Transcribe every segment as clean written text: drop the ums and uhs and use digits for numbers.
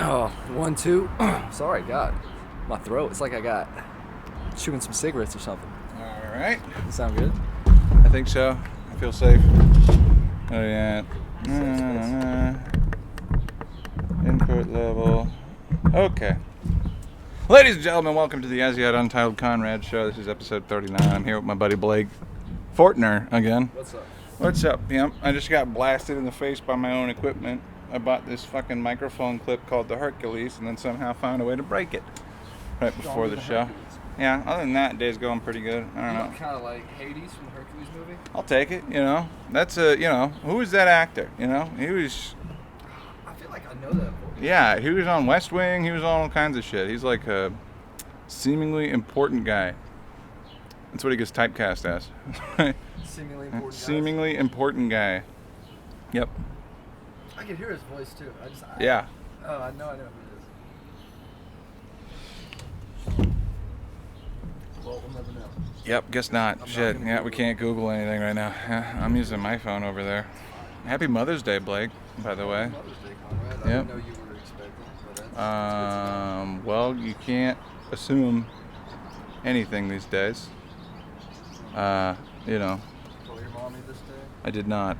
Oh, 1, 2. Sorry, God. My throat. It's like I got chewing some cigarettes or something. All right. Does that sound good? I think so. I feel safe. Oh, yeah. Input level. Okay. Ladies and gentlemen, welcome to the As Yet Untitled Conrad Show. This is episode 39. I'm here with my buddy Blake Fortner again. What's up? What's up, pimp? I just got blasted in the face by my own equipment. I bought this fucking microphone clip called the Hercules and then somehow found a way to break it right before the show. Yeah, other than that, day's going pretty good. I don't know. Kind of like Hades from the Hercules movie. I'll take it, you know. That's who was that actor? You know, he was, I feel like I know that voice. yeah, he was on West Wing, he was on all kinds of shit. He's like a seemingly important guy. That's what he gets typecast as. Seemingly important. Seemingly important guy. Yep. I can hear his voice too. Yeah. Oh, I know who it is. Well, we'll never know. Yep, guess not. Shit. Yeah, we can't Google anything right now. I'm using my phone over there. Happy Mother's Day, Blake, by the way. Mother's Day, Conrad. I Yep. didn't know you were expecting, but that's Well, you can't assume anything these days. You know, Call your mommy this day? I did not.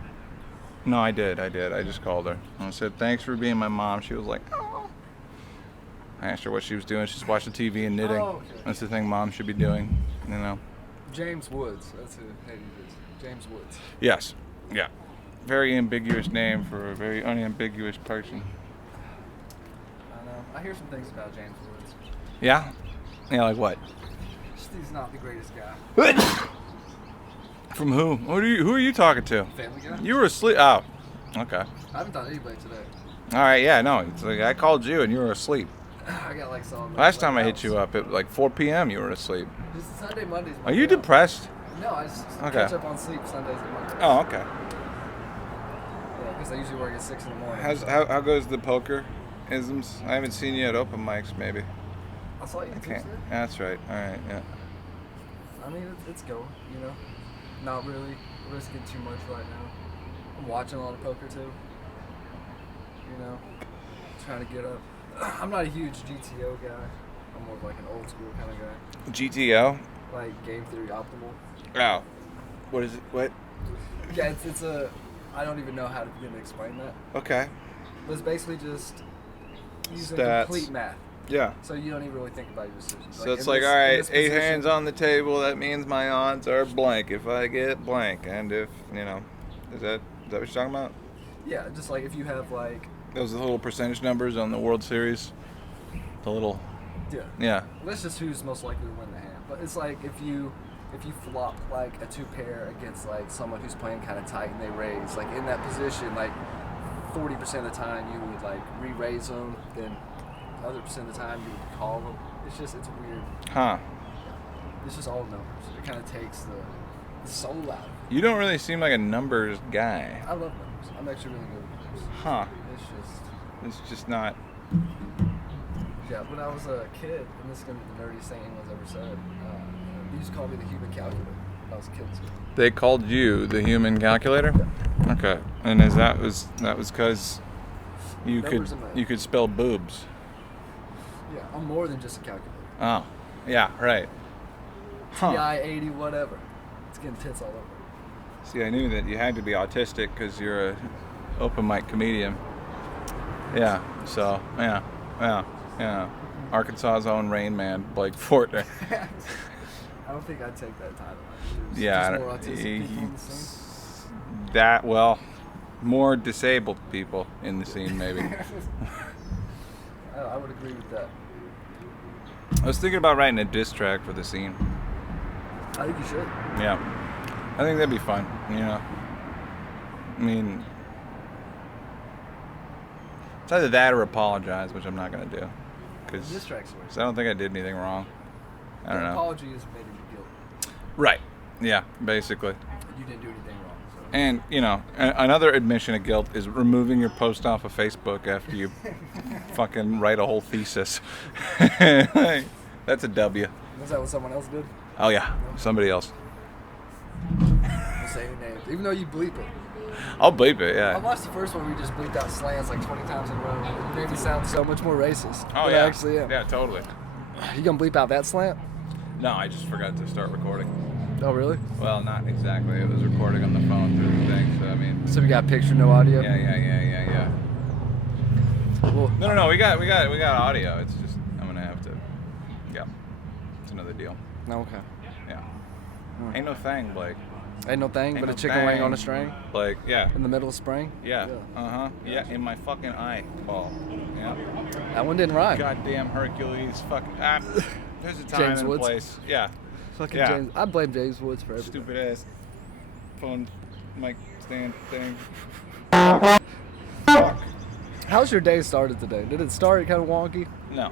No, I did. I just called her. I said, thanks for being my mom. She was like, oh. I asked her what she was doing. She's watching TV and knitting. Oh, okay. That's the thing mom should be doing, you know. James Woods. That's who Hades is. James Woods. Yes. Yeah. Very ambiguous name for a very unambiguous person. I know. I hear some things about James Woods. Yeah? Yeah, like what? Just he's not the greatest guy. From who? Who are you talking to? Family Guy? You were asleep. Oh, okay. I haven't done anybody today. All right, yeah, no. It's like I called you and you were asleep. I got like some. Last time I hit you up at like 4 p.m. you were asleep. Just Sunday, Mondays. Are you depressed? No, I just Okay. catch up on sleep Sundays and Mondays. Oh, okay. Yeah, because I usually work at 6 in the morning. How goes the poker isms? I haven't seen you at open mics, maybe. I saw you Okay, Tuesday. that's right. All right, yeah. I mean, it's going, you know. Not really risking too much right now. I'm watching a lot of poker too. You know, trying to get up. I'm not a huge GTO guy. I'm more of like an old school kind of guy. GTO? Like game theory optimal. Oh. What is it? What? Yeah, it's a. I don't even know how to begin to explain that. Okay. But it's basically just using Stats. complete math. Yeah. So you don't even really think about your decisions. So it's in like, this- all in right, this 8 position- hands on the table. That means my odds are blank if I get blank, and if is that what you're talking about? Yeah, just like if you have like. Those are the little percentage numbers on the World Series. The little. Yeah. Yeah. That's just who's most likely to win the hand. But it's like if you flop like a 2-pair against like someone who's playing kind of tight and they raise, like in that position, like 40% of the time you would like re-raise them, then the other percent of the time you would call them. It's weird. Huh. It's just all numbers. It kind of takes the soul out of it. You don't really seem like a numbers guy. I love numbers. I'm actually really good with numbers. Huh. It's It's just not. yeah, when I was a kid, and this is going to be the nerdiest thing anyone's ever said, they used to call me the human calculator when I was a kid. They called you the human calculator? Okay. And that was because Numbers and math. you could spell boobs. Yeah, I'm more than just a calculator. Oh. Yeah, right. Huh. TI 80, whatever. It's getting tits all over. See, I knew that you had to be autistic because you're a open mic comedian. Yeah. So, yeah. Arkansas's own Rain Man, Blake Fortner. I don't think I'd take that title. Yeah. Just more autistic people on the scene. More disabled people in the scene, maybe. I would agree with that. I was thinking about writing a diss track for the scene. I think you should. Yeah. I think that'd be fun, you know. I mean, it's either that or apologize, which I'm not going to do. Diss Because tracks work. I don't think I did anything wrong. I don't know. Apology is admitting your guilt. Right. Yeah, basically. You didn't do anything wrong. So. And, another admission of guilt is removing your post off of Facebook after you fucking write a whole thesis. That's a W. Was that what someone else did? Oh, yeah. Somebody else. Don't say any names. Even though you bleep it. I'll bleep it. I Yeah. watched the first one where we just bleeped out slants like 20 times in a row. It made me sound so much more racist. Oh than yeah. I actually am. Yeah, totally. You gonna bleep out that slant? No, I just forgot to start recording. Oh, really? Well, not exactly. It was recording on the phone through the thing. So I mean. So we got picture, no audio? Yeah. Well, No. We got audio. It's just I'm gonna have to. Yeah. It's another deal. no, okay. Yeah. Ain't no thing, Blake. Ain't no thing Ain't but no a chicken thing. wing on a string Like, yeah. in the middle of spring? Yeah. Yeah, in my fucking eye, Paul. Yeah. That one didn't rhyme. Goddamn Hercules. Fuck. There's a time James and a Woods. place. Yeah. Fucking Yeah. James. I blame James Woods for everything. Stupid ass phone mic stand thing. Fuck. How's your day started today? Did it start kind of wonky? No.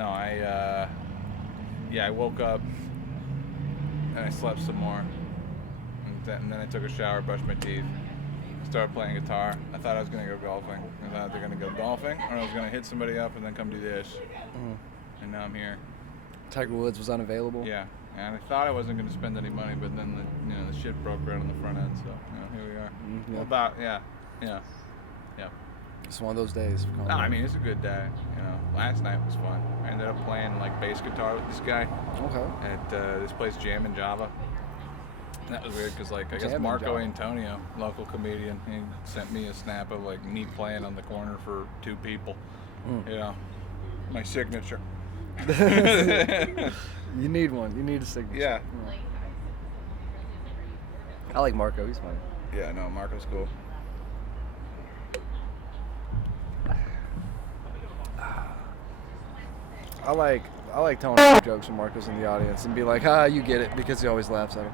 I woke up and I slept some more. And then I took a shower, brushed my teeth, started playing guitar. I thought I was going to go golfing. I was either going to go golfing or I was going to hit somebody up and then come do this. And now I'm here. Tiger Woods was unavailable. Yeah. And I thought I wasn't going to spend any money, but then the shit broke right on the front end. So here we are. Yeah. Yeah. It's one of those days. No, I mean it's a good day. Last night was fun. I ended up playing like bass guitar with this guy Okay. at this place, Jam in Java. And that was weird because I guess Jam in Marco Java. Antonio, local comedian, he sent me a snap of like me playing on the corner for 2 people. My signature. You need one. You need a signature. Yeah. I like Marco. He's funny. Yeah, no, Marco's cool. I like telling jokes when Marco's in the audience and be like, you get it, because he always laughs at him.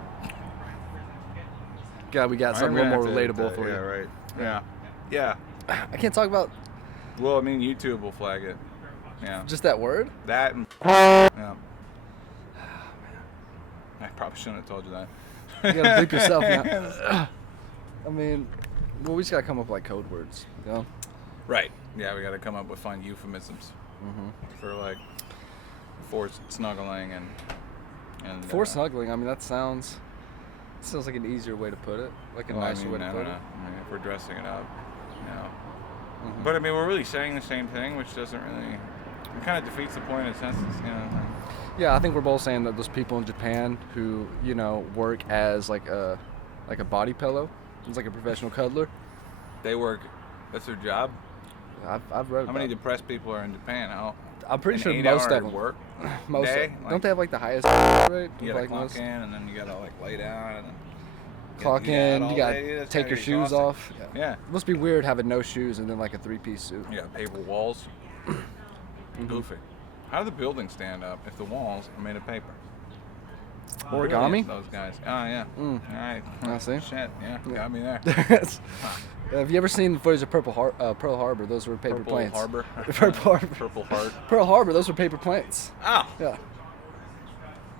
God, we got something a little more relatable for you. you. Right. Yeah. I can't talk about Well, I mean, YouTube will flag it. Yeah. just that word. That and yeah. I probably shouldn't have told you that. You gotta bleep yourself now. I mean, well, we just gotta come up with like code words, you know? Right. Yeah, we got to come up with fun euphemisms for like forced snuggling and Forced snuggling. I mean, that sounds like an easier way to put it, like a nicer way to I put don't it. know. I mean, if we're dressing it up, But I mean, we're really saying the same thing, which doesn't really. It kind of defeats the point in a sense. Yeah, I think we're both saying that those people in Japan who work as like a body pillow, it's like a professional cuddler. They work. That's their job. I've read. How many depressed people are in Japan? I'm pretty sure an most 8-hour of them. work. Most day? of them. Don't they have like the highest rate? You gotta Like clock most- in and then you gotta like lay down and then Clock do that in. all You day. gotta That's take gotta your be shoes exhausting. off. Yeah. It must be weird having no shoes and then like a 3-piece suit. You got paper walls. Goofy. How do the buildings stand up if the walls are made of paper? Origami? Those guys. Oh, yeah. All right. I see. Shit, yeah. Got me there. Have you ever seen the footage of Pearl Harbor? Those were paper Purple planes. Harbor. Pearl Harbor. Purple Heart. Pearl Harbor. Those were paper planes. Oh, Yeah.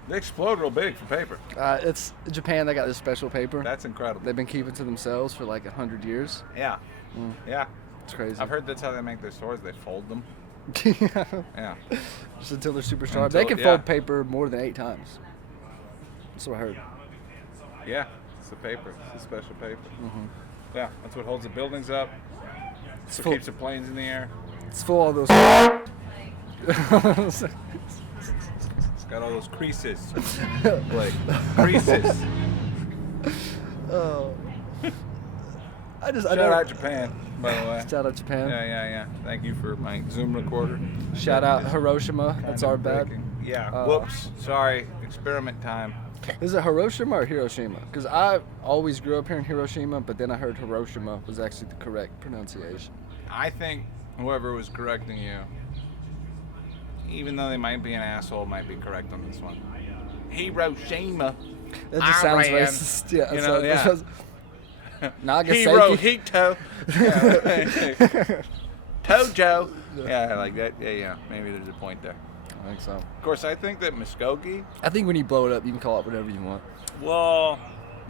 they explode real big for paper. It's Japan. They got this special paper. That's incredible. They've been keeping to themselves for like 100 years. Yeah. Yeah. It's crazy. I've heard that's how they make their swords. They fold them. Yeah. Just until they're super sharp. Until- They can yeah. fold paper more than 8 times. That's what I heard. Yeah. It's the paper. It's the special paper. Yeah. That's what holds the buildings up. That's what full- keeps the planes in the air. It's full of those. It's got all those creases. Like, creases. Oh. I Shout out Japan, by the way. Shout out Japan. Yeah. Thank you for my Zoom recorder. Shout out It's Hiroshima. kind That's of our bad. breaking. Yeah. Uh, Whoops. Sorry. Experiment time. Is it Hiroshima or Hiroshima? Because I always grew up here in Hiroshima, but then I heard Hiroshima was actually the correct pronunciation. I think whoever was correcting you, even though they might be an asshole, might be correct on this one. Hiroshima. That just sounds Iran. racist. Yeah. You know, yeah. Nagasaki. Hirohito. Yeah. Tojo. Yeah, like that. Yeah. Maybe there's a point there. I think so. Of course, I think that Muskogee. I think when you blow it up, you can call it whatever you want. Well,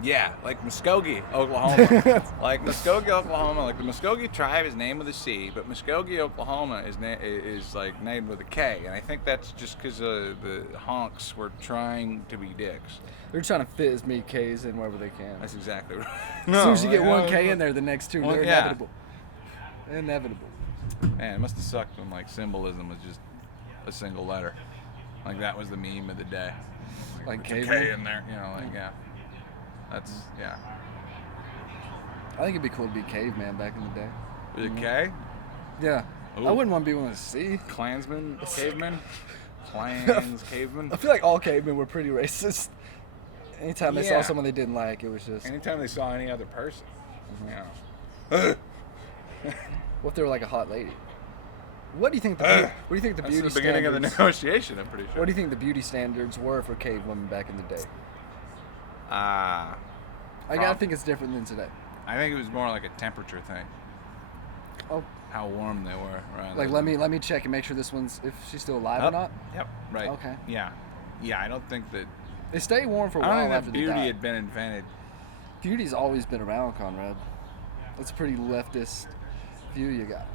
Yeah, like Muskogee, Oklahoma. Like Muskogee, Oklahoma. Like the Muskogee tribe is named with a C, but Muskogee, Oklahoma is like named with a K. And I think that's just because the honks were trying to be dicks. They're trying to fit as many Ks in wherever they can. That's exactly right. As soon as you get one K in there, the next two, they're inevitable. Inevitable. Man, it must have sucked when like symbolism was just a single letter. Like that was the meme of the day. Like K in there, you know, like That's I think it'd be cool to be caveman back in the day. With a K? Yeah. Ooh. I wouldn't want to be one with a C. Klansman, caveman, clans, caveman. I feel like all cavemen were pretty racist. Anytime they saw someone they didn't like, it was just. Anytime they saw any other person, What if they were like a hot lady? What do you think? What do you think the beauty? That's the beginning of the negotiation. I'm pretty sure. What do you think the beauty standards were for cave women back in the day? I gotta think it's different than today. I think it was more like a temperature thing. Oh. How warm they were. Right? Like let me check and make sure this one's if she's still alive or not. Yep. Right. Okay. Yeah. Yeah. I don't think that. They stay warm for a while I don't after think they die. beauty had been invented. Beauty's always been around, Conrad. That's a pretty leftist view you got.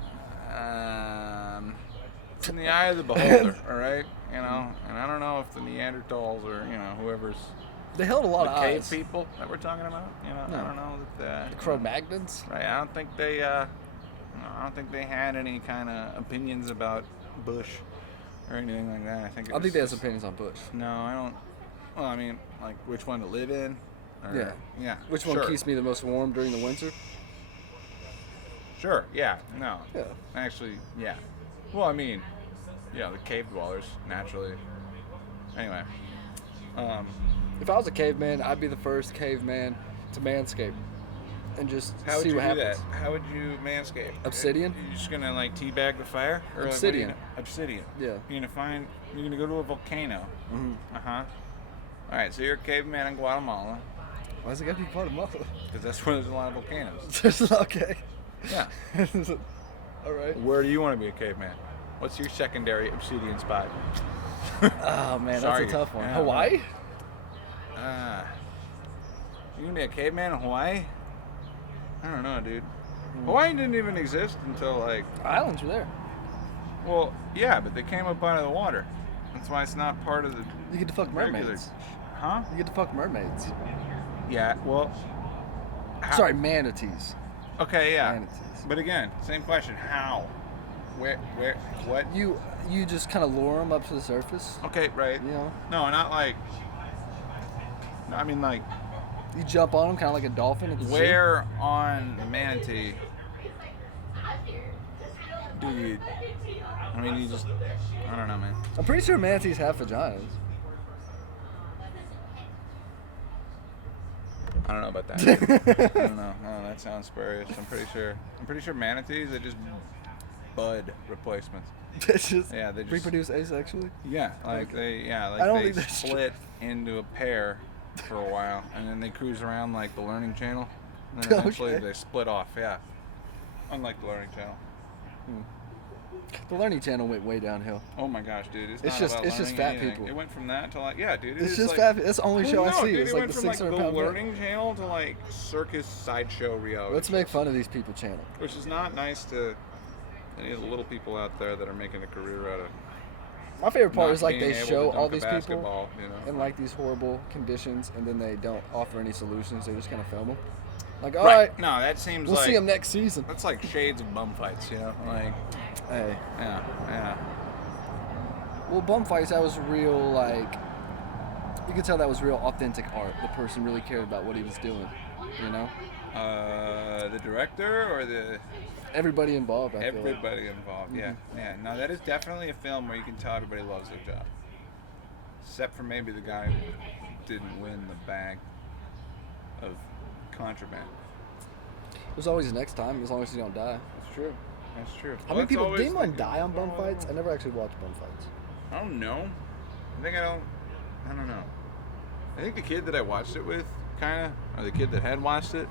It's in the eye of the beholder, all right? You know, and I don't know if the Neanderthals or whoever's they held a lot of cave eyes. people that we're talking about. No. I don't know that the Cro-Magnons. Right. I don't think they had any kind of opinions about Bush or anything like that. I think they have some opinions on Bush. No, I don't. Well, I mean, like which one to live in. Or, yeah. Which one keeps me the most warm during the winter? Sure. Yeah. No. Yeah. Actually, yeah. Well, I mean, the cave dwellers naturally. Anyway. If I was a caveman, I'd be the first caveman to manscape and just see what happens. How would you manscape? Obsidian. You're just gonna like teabag the fire? Or Obsidian. Like, obsidian. Yeah. You're gonna go to a volcano. Mm-hmm. All right. So you're a caveman in Guatemala. Why is it gotta be Guatemala? Because that's where there's a lot of volcanoes. Okay. Yeah. All right. Where do you want to be a caveman? What's your secondary obsidian spot? Oh man, that's a tough one. Yeah. Hawaii? You gonna be a caveman in Hawaii? I don't know, dude. Hawaii didn't even exist until like. Islands were there. Well, yeah, but they came up out of the water. That's why it's not part of the. You get to fuck mermaids. Huh? You get to fuck mermaids. Yeah. Well. Sorry, manatees. Okay. Yeah. Manatees. But again, same question. How? Where? What? You just kind of lure them up to the surface. Okay. Right. No, not like. No, I mean like. You jump on them kind of like a dolphin at the zoo. Where on the manatee do you? I mean, you just. I don't know, man. I'm pretty sure manatees have vaginas. I don't know about that. I don't know. No, that sounds spurious. I'm pretty sure manatees are just bud replacements. They just they just reproduce asexually? Yeah, like they split into a pair for a while, and then they cruise around like the Learning Channel, and then eventually they split off. Yeah, unlike the Learning Channel. The Learning Channel went way downhill. Oh my gosh, dude! It's just fat anything. people. It went from that to like dude. It's just fat. That's the only show I see. Dude, it's it like went the from like the 600-pound Learning Channel to like circus sideshow reality. Let's make fun of these people channel. Which is not nice to any of the little people out there that are making a career out of. My favorite part is like they show all these people in like these horrible conditions, and then they don't offer any solutions. They just kind of film them. Like, all right. No, that seems we'll like see them next season. That's like shades of bum fights, like. Hey. Yeah. Well, bum fights, that was real, like, you could tell that was real authentic art. The person really cared about what he was doing, The director or the... Everybody involved, I feel like. Everybody involved, yeah. Yeah, no, that is definitely a film where you can tell everybody loves their job. Except for maybe the guy who didn't win the bag of contraband. There's always a next time, as long as you don't die. That's true. That's true. How many people, did anyone die on bum fights? I never actually watched bum fights. I don't know. I don't know. I think the kid that I watched it with, or the kid that had watched it,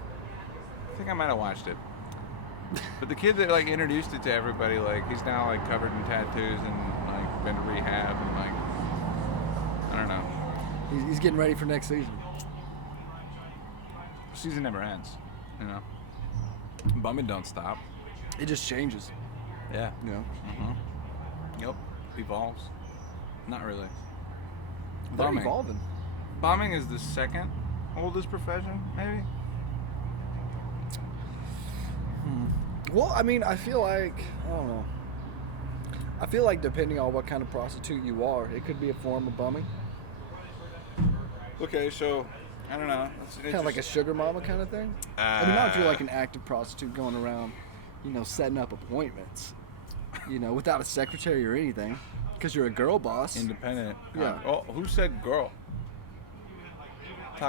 I think I might have watched it. But the kid that like introduced it to everybody, like he's now like covered in tattoos and like been to rehab and like I don't know. He's getting ready for next season. season never ends. You know, bumming don't stop. It just changes. Yeah. You know. Yep. Evolves. Not really. They're Bumming. evolving. Bombing is the second oldest profession, maybe. Well, I mean, I feel like, I don't know. I feel like depending on what kind of prostitute you are, it could be a form of bumming. Okay, so I don't know. It's Kind of like a sugar mama kind of thing. I mean, not if you're like an active prostitute going around, setting up appointments, without a secretary or anything, because you're a girl boss. independent. Yeah. Oh, who said girl?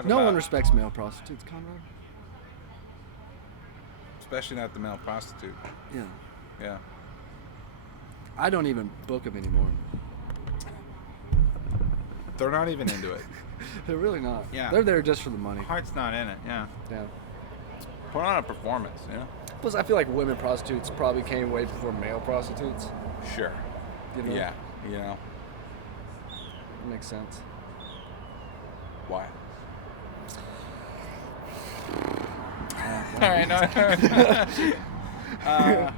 No one respects male prostitutes, Conrad. Especially not the male prostitute. Yeah. Yeah. I don't even book them anymore. They're not even into it. They're really not. Yeah. They're there just for the money. Heart's not in it. Yeah. Yeah. Put on a performance. Yeah. Plus, I feel like women prostitutes probably came way before male prostitutes. Sure. Yeah. It makes sense. Why? All right. No.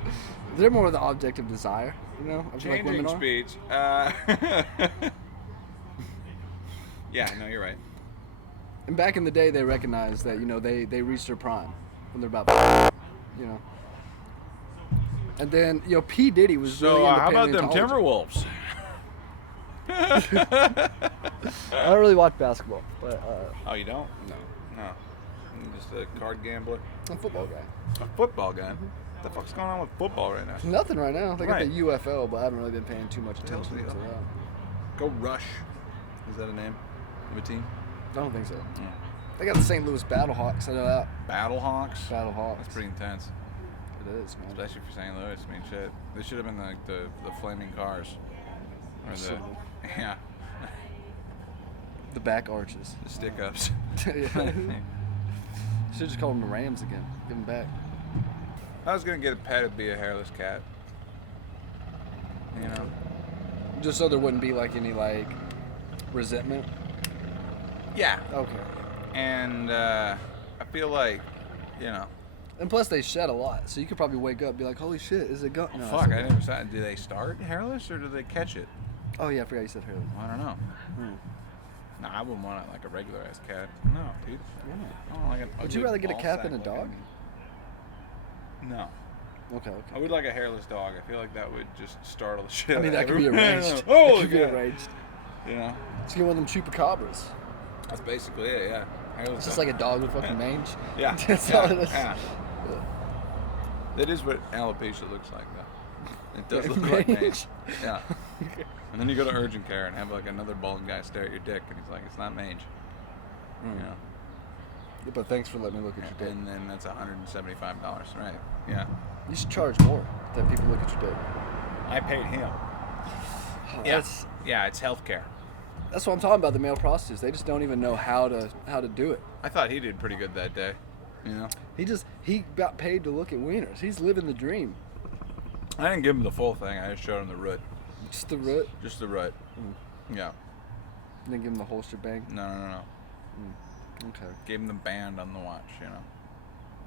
They're more the object of desire, I feel like women Changing are. speech. Yeah, no, you're right. And back in the day, they recognized that they reached their prime when they're about, And then P Diddy was So really into how about them paleontology. Timberwolves? I don't really watch basketball, but Oh, you don't? no, No. I'm just a card gambler. I'm a football guy. A football guy. What the fuck's going on with football right now? Nothing right now. They got Right. the UFL, but I haven't really been paying too much hell's attention the to deal? that. Go Rush. Is that a name of a team? I don't think so. Yeah. They got the St. Louis Battlehawks. I know that. Battlehawks? Battlehawks. That's pretty intense. It is, man. Especially for St. Louis. I mean, shit. They should have been like the flaming cars. Or the, So- yeah, The back arches. the stick-ups. Should just call them the Rams again. Give them back. I was going to get a pet, it'd be a hairless cat. You know? Just so there wouldn't be any resentment. Yeah. Okay. And I feel like, And plus they shed a lot, so you could probably wake up and be like, "Holy shit, is it gone?" No, fuck, I never saw. Do they start hairless or do they catch it? Oh yeah, I forgot you said hairless. I don't know. No, I wouldn't want it like a regular ass cat. No, dude. Why not? I don't like an Would you ugly rather get a ball cat sack than a dog? looking- No. Okay. I would like a hairless dog. I feel like that would just startle the shit I mean, out that of could be everyone. arranged. Oh, That could be yeah. arranged. You know? Just get one of them chupacabras. That's basically it, yeah. Hairless It's just dog. like a dog with fucking mange. Yeah. That's yeah, all it is. yeah. That is what alopecia looks like, though. It does Like look like mange. mange? Yeah. And then you go to urgent care and have like another bald guy stare at your dick, and he's like, "It's not mange." You know. But thanks for letting me look at your dick. And then that's $175, right? Yeah. You should charge more that people look at your dick. I paid him. Yeah. Yeah, it's healthcare. That's what I'm talking about. The male prostitutes. They just don't even know how to do it. I thought he did pretty good that day. You know. He got paid to look at wieners. He's living the dream. I didn't give him the full thing. I just showed him the root. Just the root. Just the root. Yeah. Didn't give him the holster bang. No. Okay. Gave him the band on the watch. You know.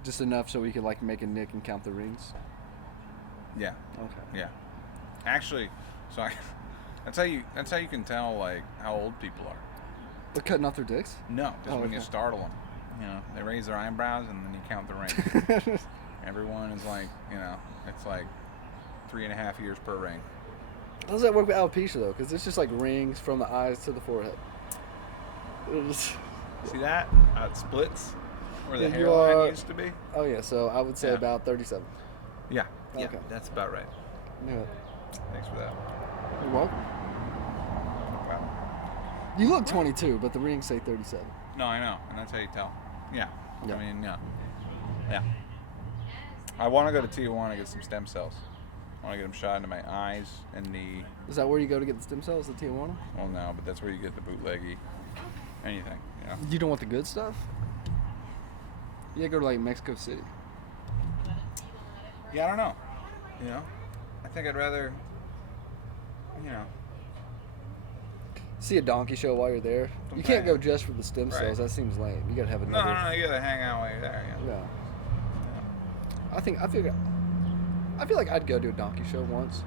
Just enough so we could make a nick and count the rings. Yeah. Okay. Yeah. Actually, that's how you can tell how old people are. They're cutting off their dicks? No, just Oh, when you okay. startle them. You know, they raise their eyebrows and then you count the rings. Everyone is it's 3.5 years per ring. How does that work with alopecia though? Because it's just rings from the eyes to the forehead. See that? How it splits? Where the Yeah, you hairline are- used to be? Oh yeah, so I would say Yeah. about 37. Yeah. Yeah, Okay. that's about right. Yeah. Thanks for that. You're welcome. Wow. You look 22, but the rings say 37. No, I know, and that's how you tell. Yeah. Yeah. I mean, yeah. Yeah. I want to go to Tijuana to get some stem cells. I want to get them shot into my eyes and knee. Is that where you go to get the stem cells at Tijuana? Well, no, but that's where you get the bootleggy. Anything, you know. You don't want the good stuff? You gotta go to Mexico City. Yeah, I don't know. You know, I think I'd rather, See a donkey show while you're there. You can't go just for the stem cells. That seems lame. You gotta have another. No, you gotta hang out while you're there. Yeah. I feel like I'd go to a donkey show once.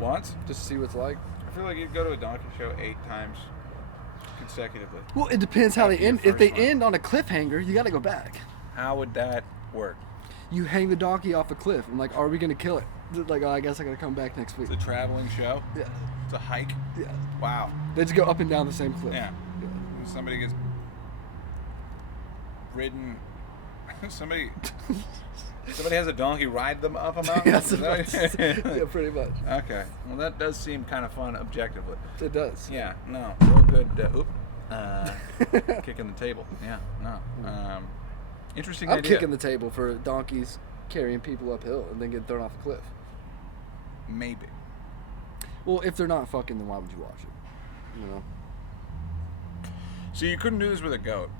Once? Just to see what it's like. I feel like you'd go to a donkey show 8 times consecutively. Well, it depends how they end. If they end on a cliffhanger, you gotta go back. How would that work? You hang the donkey off a cliff. I'm like, are we gonna kill it? Like, oh, I guess I gotta come back next week. It's a traveling show? Yeah. It's a hike? Yeah. Wow. They just go up and down the same cliff. Yeah. Somebody gets ridden. Somebody has a donkey ride them up a mountain? Yeah, pretty much. Okay. Well, that does seem kind of fun objectively. It does. Yeah. No. Real good. Kicking the table. Yeah. No. Interesting I'm idea. kicking the table for donkeys carrying people uphill and then getting thrown off a cliff. Maybe. Well, if they're not fucking, then why would you watch it? You know? So you couldn't do this with a goat.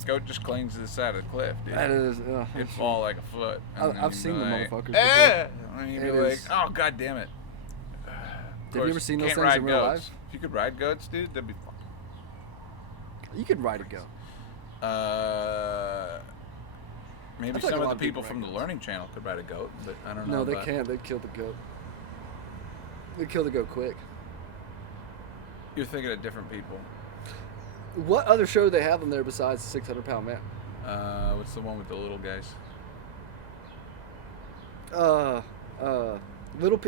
The goat just clings to the side of the cliff, dude. That is... It'd fall like a foot. I've seen the motherfuckers. And you'd be like, oh, god damn it. Have you ever seen those things in real life? If you could ride goats, dude, that'd be fun. You could ride a goat. Maybe some of the people from the Learning Channel could ride a goat, but I don't know. No, they can't. They'd kill the goat. They'd kill the goat quick. You're thinking of different people. What other show do they have on there besides the 600-pound man? What's the one with the little guys?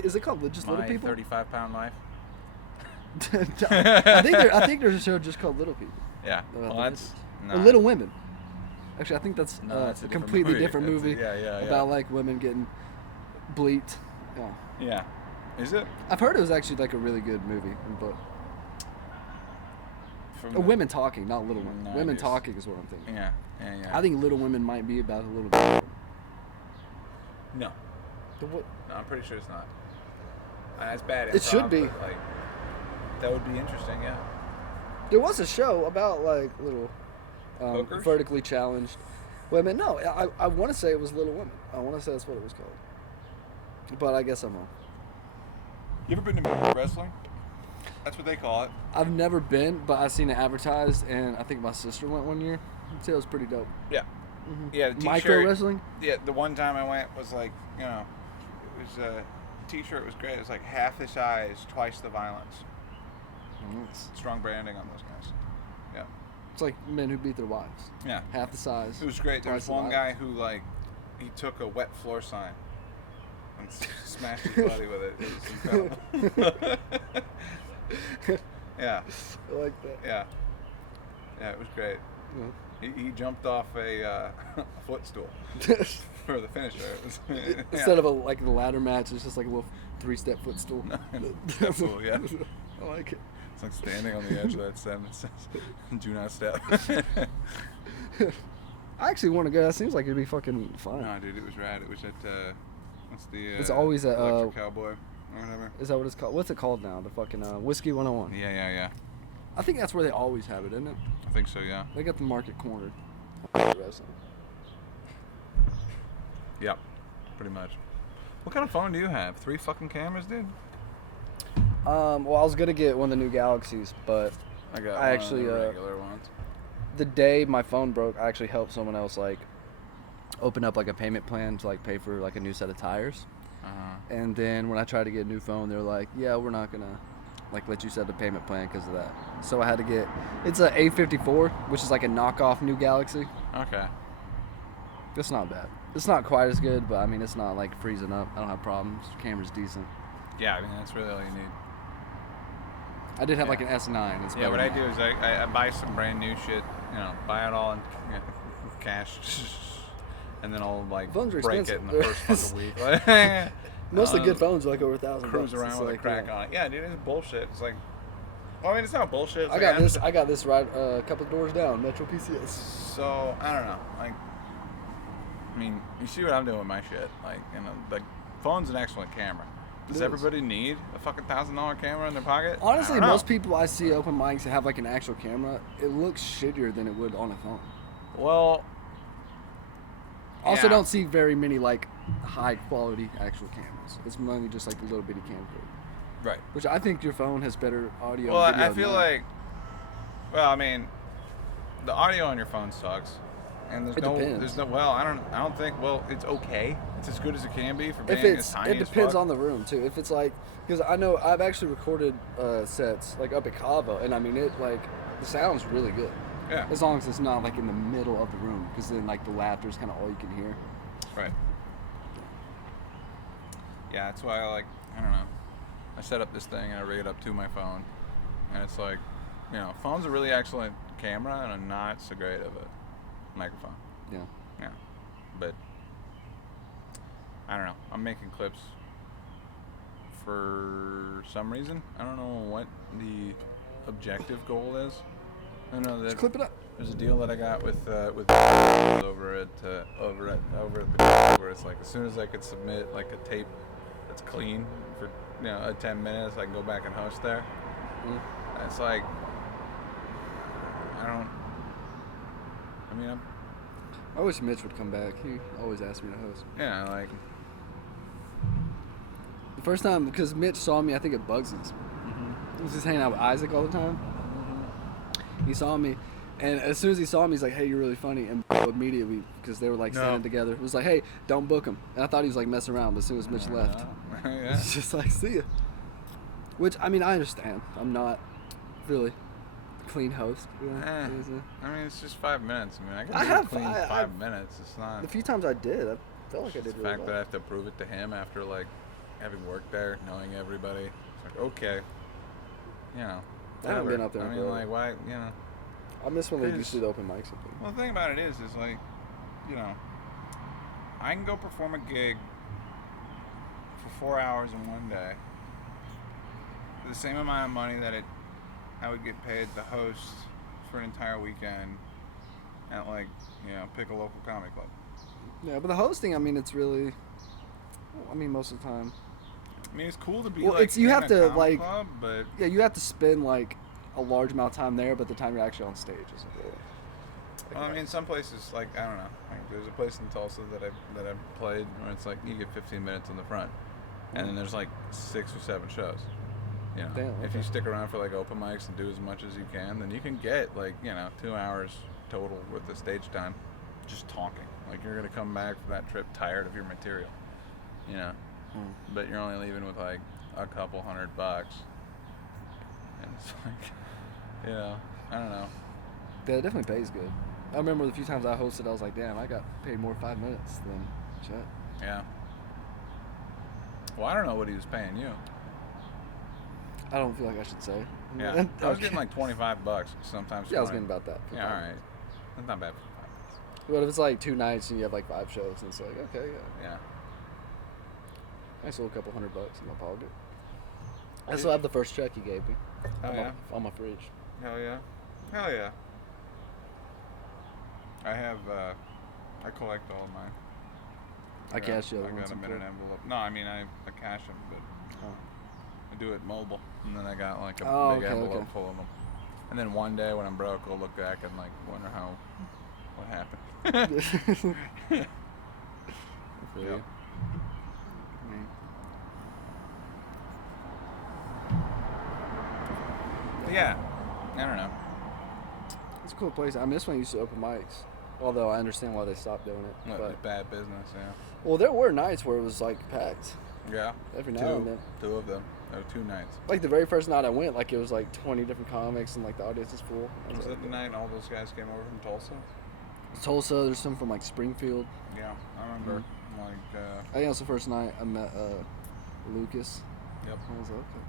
Is it called just Little People? 35-pound life. I think there's a show just called Little People. Yeah. Well, that's or Little Women. Actually, I think that's that's a completely different movie. Yeah. About like women getting bleeped. Yeah. Yeah. Is it? I've heard it was actually like a really good movie, but women talking, not Little Women. No, women talking is what I'm thinking. Yeah. I think Little Women might be about a little bit. No. What? No, I'm pretty sure it's not. That's bad. It should be. Like, that would be interesting, yeah. There was a show about like little vertically challenged women. No, I want to say it was Little Women. I want to say that's what it was called. But I guess I'm wrong. You ever been to Midwest Wrestling? That's what they call it. I've never been, but I've seen it advertised, and I think my sister went one year. I'd say it was pretty dope. Yeah. Mm-hmm. Yeah, the t-shirt. Micro wrestling? Yeah, the one time I went was like, it was a t-shirt was great. It was like half the size, twice the violence. Strong branding on those guys. Yeah. It's like men who beat their wives. Yeah. Half the size. It was great. There was one guy who he took a wet floor sign and smashed his body with it. It was incredible. Yeah. I like that. Yeah. Yeah, it was great. Yeah. He jumped off a footstool for the finisher. It was, Instead of a ladder match, it's just like a little 3-step footstool. Stepstool, yeah. I like it. It's like standing on the edge of that step. It says, "Do not step." I actually want to go. That seems like it'd be fucking fun. No, dude, it was rad. It was at what's the? It's always at Electric Cowboy or whatever. Is that what it's called? What's it called now? The fucking Whiskey 101. Yeah. I think that's where they always have it, isn't it? I think so. Yeah. They got the market cornered. Yep, pretty much. What kind of phone do you have? 3 fucking cameras, dude? Well, I was gonna get one of the new Galaxies, but I actually regular ones. The day my phone broke, I actually helped someone else open up a payment plan to pay for a new set of tires. And then when I tried to get a new phone, they were like, "Yeah, we're not gonna let you set the payment plan because of that." So I had to get it's a A54, which is a knockoff new Galaxy. Okay. It's not bad. It's not quite as good, but I mean it's not freezing up. I don't have problems. The camera's decent. Yeah, I mean that's really all you need. I did have an S9. It's what I do is I buy some brand new shit, buy it all in cash, and then I'll break it in the first fucking week. Most of the good phones are over $1,000. Cruise around with a crack on it. Yeah, dude, it's bullshit. It's it's not bullshit. It's I got this right a couple of doors down, Metro PCS. So I don't know. I mean, you see what I'm doing with my shit. The phone's an excellent camera. Does everybody need a fucking $1,000 camera in their pocket? Honestly, most people I see open mics that have an actual camera, it looks shittier than it would on a phone. Well, also don't see very many high quality actual cameras. It's mainly just the little bitty camcorder. Right. Which I think your phone has better audio. Well, and video I feel than mine. like, well, I mean, the audio on your phone sucks, and It depends. there's no. Well, I don't think. Well, it's okay. It's as good as it can be for being If as it's, tiny it as depends fuck. on the room too. If it's like, because I know I've actually recorded sets like up at Cabo, and I mean it like the sound's really good. Yeah. As long as it's not like in the middle of the room, because then like the laughter is kind of all you can hear. Right. Yeah, that's why I don't know. I set up this thing and I rig it up to my phone, and it's like, phone's a really excellent camera and a not so great of a microphone. Yeah. Yeah. But I don't know. I'm making clips for some reason. I don't know what the objective goal is. I know that Just clip it up. there's a deal that I got with over at where it's like as soon as I could submit like a tape that's clean for 10 minutes, I can go back and host there. Mm. It's like I wish Mitch would come back. He always asked me to host. yeah, like The first time, because Mitch saw me, I think at Bugsy's. He was just hanging out with Isaac all the time. He saw me, and as soon as he saw me, he's like, "Hey, you're really funny." And immediately, because they were like No. standing together, it was like, "Hey, don't book him." And I thought he was like messing around, but as soon as Mitch left, yeah. it's just like, "See ya." Which I mean, I understand. I'm not really a clean host. I mean, it's just 5 minutes. I mean, I can I do have it clean fi- 5 minutes. It's not The few times I did, I felt like I the did really fact that I well. have to prove it to him after like having worked there, knowing everybody. It's like, okay, I haven't whatever. been up there I in mean, forever. like, why, I miss when they used Because- to do the open mics. I think. Well, the thing about it is like, I can go perform a gig for 4 hours in one day for the same amount of money that I would get paid the host for an entire weekend at like, pick a local comedy club. Yeah, but the hosting, I mean, it's really. I mean, most of the time. I mean, it's cool to be Well, like it's- you in have a to, comedy like- club, but Yeah, you have to spend like a large amount of time there, but the time you're actually on stage is really. well, I mean, some places like I don't know. Like, there's a place in Tulsa that I've played where it's like you get 15 minutes in the front, and then there's like 6 or 7 shows. Damn, If you okay. stick around for like open mics and do as much as you can, then you can get like 2 hours total worth of stage time, just talking. Like you're gonna come back from that trip tired of your material, but you're only leaving with like a couple $100, and it's like, I don't know. Yeah, it definitely pays good. I remember the few times I hosted, I was like, damn, I got paid more 5 minutes than shit. Yeah. Well, I don't know what he was paying you. I don't feel like I should say. Yeah, I was Okay. getting like $25 sometimes. Yeah, I was 20. getting about that. for Yeah, 5 all right. minutes. That's not bad for 5 minutes. But if it's like 2 nights and you have like 5 shows, and it's like, okay, yeah. Yeah. I sold a couple $100 in my pocket. I still have the first check he gave me. Oh, on yeah? on my fridge. Hell yeah. Hell yeah. I have, I collect all of mine. I cash the other I ones. got them in in an full. envelope. No, I mean, I cash them, but Oh. I do it mobile. And then I got like a Oh, big okay, envelope okay. full of them. And then one day when I'm broke, I'll look back and like wonder what happened. I feel Yep. you. I mean, Yeah. I don't know. it's a cool place. I miss when I used to open mics. Although I understand why they stopped doing it. Well, But, it's bad business, yeah. well, there were nights where it was like packed Yeah. every now and then. Two of them. There were 2 nights. Like the very first night I went, like it was like 20 different comics and like the audience is full. I Was like, that the night all those guys came over from Tulsa? Tulsa, there's some from like Springfield. Yeah, I remember. Like, I think that was the first night I met Lucas. yep, I was like, okay.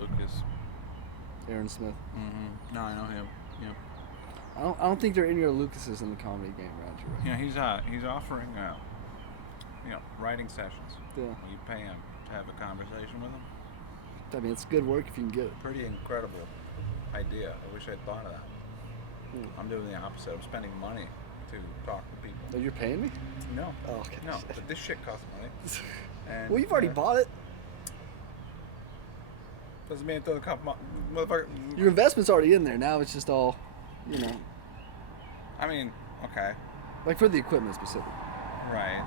Lucas. Aaron Smith. Mm-hmm. No, I know him. Yep. I don't think there are any other Lucases in the comedy game around here. Yeah, he's offering, writing sessions. Yeah. You pay him to have a conversation with him. I mean, it's good work if you can get it. Pretty incredible idea. I wish I'd thought of that. Hmm. I'm doing the opposite. I'm spending money to talk to people. Oh, you're paying me? No. Oh, okay. No, but this shit costs money. And, Well, you've already bought it. Doesn't mean it doesn't cost motherfucker. Your investment's already in there. Now it's just all, I mean, okay, like for the equipment specific. right.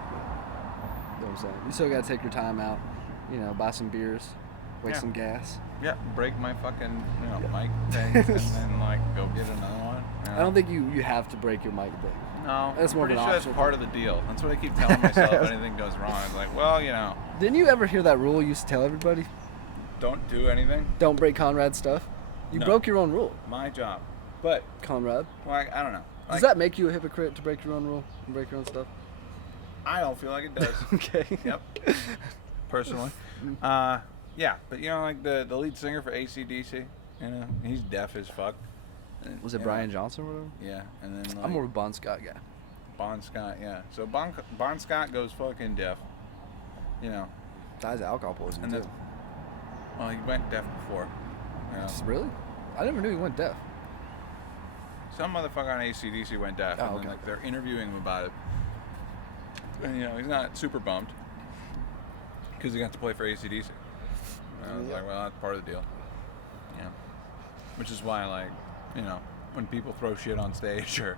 You know what I'm saying? You still got to take your time out, You know, buy some beers, waste some gas. Yeah, break my fucking mic things and then like go get another one. You know? I don't think you have to break your mic thing. No, that's more pretty of an sure that's optional part of the deal. That's what I keep telling myself. If anything goes wrong, it's like, well, Didn't you ever hear that rule you used to tell everybody? don't do anything. Don't break Conrad's stuff. You broke your own rule. My job, but Conrad. like I don't know. Does that make you a hypocrite to break your own rule and break your own stuff? I don't feel like it does. Okay. Yep. Personally. Yeah, but like the lead singer for AC/DC, he's deaf as fuck. Was it Brian Johnson or whatever? Yeah, and then I'm more of a Bon Scott guy. Bon Scott, yeah. So Bon Scott goes fucking deaf. Dies of alcohol poisoning too. Well, he went deaf before. Really? I never knew he went deaf. Some motherfucker on AC/DC went deaf, and then they're interviewing him about it. And he's not super bummed because he got to play for AC/DC. And I was like, well, that's part of the deal. Yeah. Which is why, like, when people throw shit on stage or,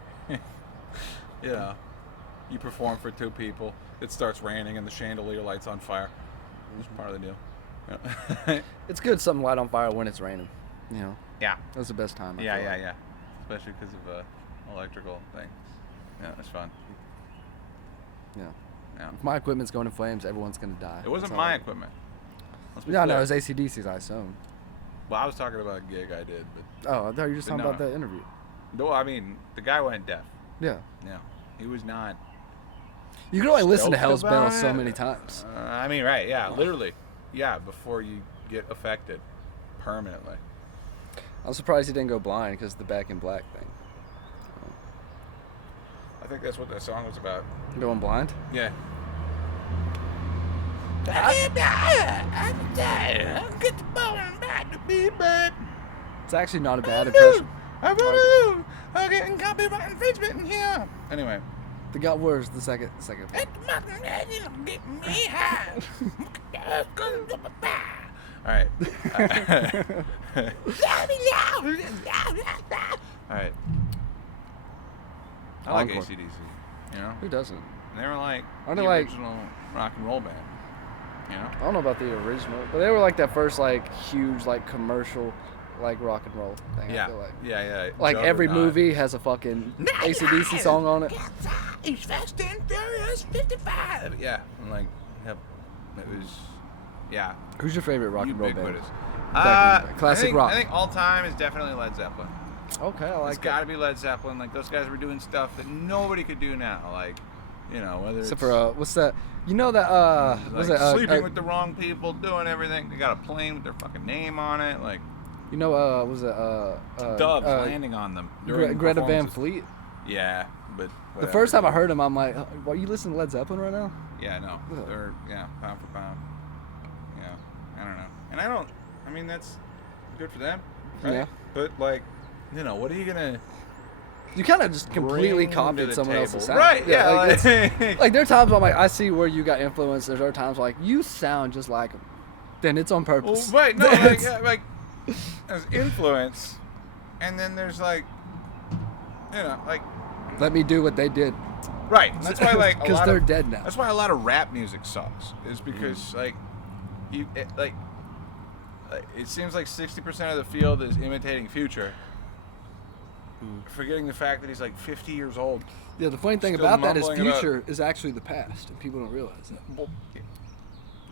you perform for 2 people, it starts raining and the chandelier lights on fire. It's part of the deal. Yeah. It's good something light on fire when it's raining. Yeah. That's the best time. Yeah. Especially because of electrical things. Yeah, it's fun. Yeah. Yeah. If my equipment's going in flames, everyone's going to die. It wasn't my equipment. No, it was AC/DC's, I assume. Well, I was talking about a gig I did, but... Oh, I thought you were just talking about that interview. No, I mean, the guy went deaf. Yeah. Yeah. He was not... You can only listen to Hell's Bells so many times. I mean, right, yeah, literally. Yeah, before you get affected permanently. I'm surprised he didn't go blind because of the Back in Black thing. I think that's what that song was about. Going blind? Yeah. It's actually not a bad impression. I'm getting copyright infringement in here. Anyway. The got worse the second. All right. All right. I like AC/DC. Who doesn't? They were like the original rock and roll band. I don't know about the original, but they were like that first huge commercial rock and roll thing. Yeah. I feel like. Yeah. Like every movie has a fucking AC/DC song on it. It's Fast and Furious 55. Yeah. I'm it was. Yeah. Who's your favorite rock and roll band? Classic rock. I think all time is definitely Led Zeppelin. Okay, I like It's got to be Led Zeppelin. Like, those guys were doing stuff that nobody could do now. Like, whether Except it's... for, what's that? Was it... sleeping with the wrong people, doing everything. They got a plane with their fucking name on it. Like... was it... Doves landing on them. Greta Van Fleet? Yeah, but... Whatever. The first time I heard him, I'm like, are you listening to Led Zeppelin right now? Yeah, no. They're, pound for pound. Yeah, I don't know. And that's good for them, right? Yeah. But, like, what are you gonna... You kind of just completely copied someone else's sound. Right, yeah. Like there are times I'm like, I see where you got influenced. There's other times like, you sound just like them. Then it's on purpose. Well, right, no, there's influence, and then there's let me do what they did. Right. That's why because they're dead now. That's why a lot of rap music sucks. Is because it seems like 60% of the field is imitating Future, forgetting the fact that he's 50 years old. Yeah, the funny thing about that is Future is actually the past, and people don't realize that. Well,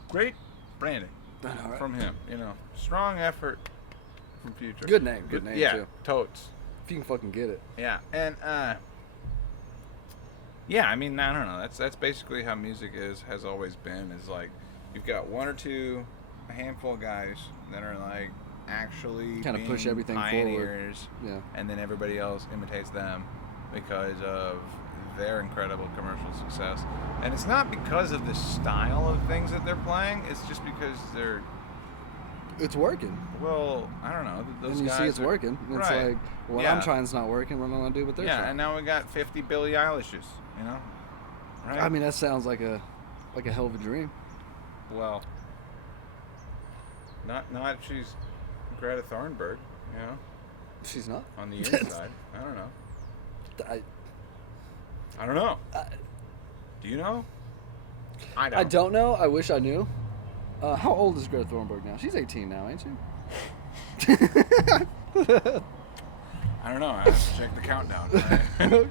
great branding from him. Strong effort from Future. Good name too. Yeah, totes. If you can fucking get it. Yeah, and I mean, I don't know. That's basically how music has always been. Is you've got one or two, a handful of guys that are actually kind of push everything pioneers, forward. Yeah, and then everybody else imitates them because of their incredible commercial success. And it's not because of the style of things that they're playing. It's just because it's working. Well, I don't know. Those and you guys see it's working. It's right. I'm trying is not working. What am I going to do with this? Yeah, and now we got 50 Billie Eilish's, Right? I mean, that sounds like a hell of a dream. Well, not if she's Greta Thunberg, She's not. On the inside. I don't know. I don't know. Do you know? I don't. I don't know. I wish I knew. How old is Greta Thunberg now? She's 18 now, ain't she? I don't know. I have to check the countdown. Okay.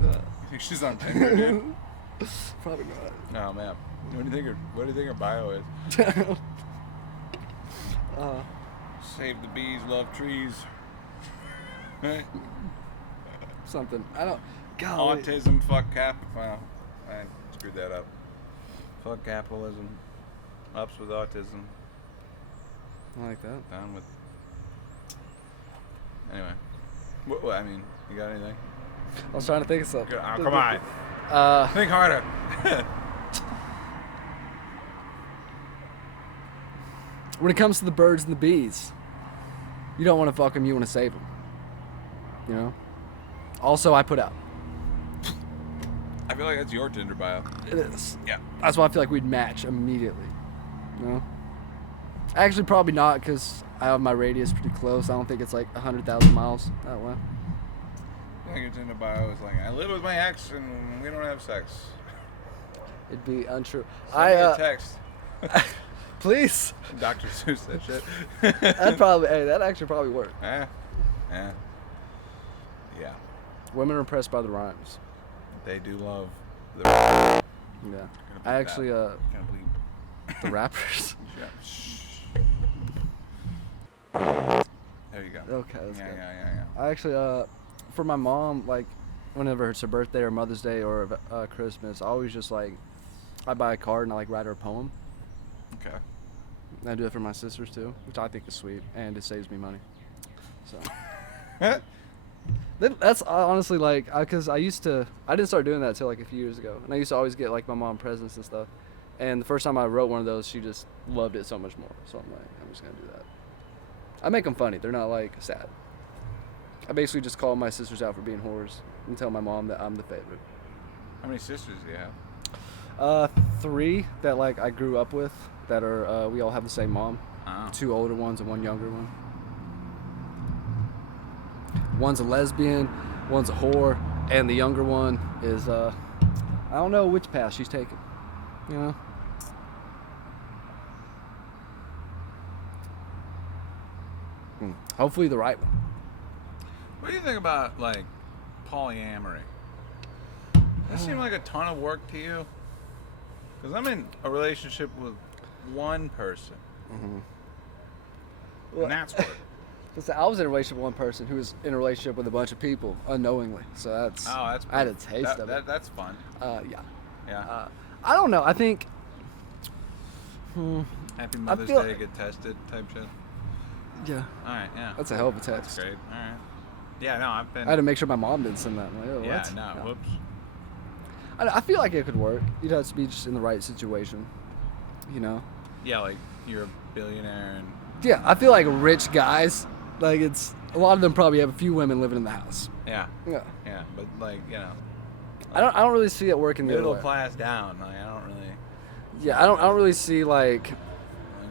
You think she's on Tinder, dude? Probably not. Oh man. What do you think her bio is? Save the bees, love trees. Something. I don't. God. Autism, fuck cap. Wow, I screwed that up. Fuck capitalism. Ups with autism. I like that. Down with. Anyway. What, I mean, you got anything? I was trying to think of something. Oh, come on. Think harder. When it comes to the birds and the bees, you don't want to fuck them, you want to save them. You know? Also, I put out. I feel like that's your Tinder bio. It is. Yeah. That's why I feel like we'd match immediately. You know? Actually, probably not, because I have my radius pretty close. I don't think it's like 100,000 miles that way. I think your Tinder bio is like, I live with my ex and we don't have sex. It'd be untrue. Send me a text. Please. Dr. Seuss, that shit. That actually probably work. Yeah. Women are impressed by the rhymes. They do love the. Yeah. I That. actually, Can't bleep. the rappers. Yeah. There you go. Okay, that's good. Yeah. I actually, for my mom, like, whenever it's her birthday or Mother's Day or Christmas, I always just, like, I buy a card and I, like, write her a poem. Okay. And I do it for my sisters, too, which I think is sweet, and it saves me money. So. That's honestly, like, because I didn't start doing that until, like, a few years ago. And I used to always get, like, my mom presents and stuff. And the first time I wrote one of those, she just loved it so much more. So I'm like, I'm just going to do that. I make them funny. They're not, like, sad. I basically just call my sisters out for being whores and tell my mom that I'm the favorite. How many sisters do you have? 3 that, like, I grew up with that are, we all have the same mom. Oh. 2 older ones and 1 younger one. One's a lesbian, one's a whore, and the younger one is, I don't know which path she's taking, you know? Hopefully the right one. What do you think about, like, polyamory? Does that seem like a ton of work to you? Because I'm in a relationship with one person. Well, And that's work. I was in a relationship with one person who was in a relationship with a bunch of people unknowingly. So that's I had a taste of it. That's fun. Yeah. I don't know. I think. Happy Mother's Day, get tested type shit. Yeah. All right. Yeah. That's a hell of a That's text. great. All right. Yeah. No, I've been. I had to make sure my mom didn't send that. I'm like, oh, Yeah. what? No. Whoops. I feel like it could work. You'd have to be just in the right situation. You know. Yeah, like you're a billionaire and. Yeah, I feel like rich guys. Like it's a lot of them probably have a few women living in the house. Yeah. Yeah. Yeah, but like I don't really see it working the other middle way. class down. Like I don't really. Yeah, I don't really see like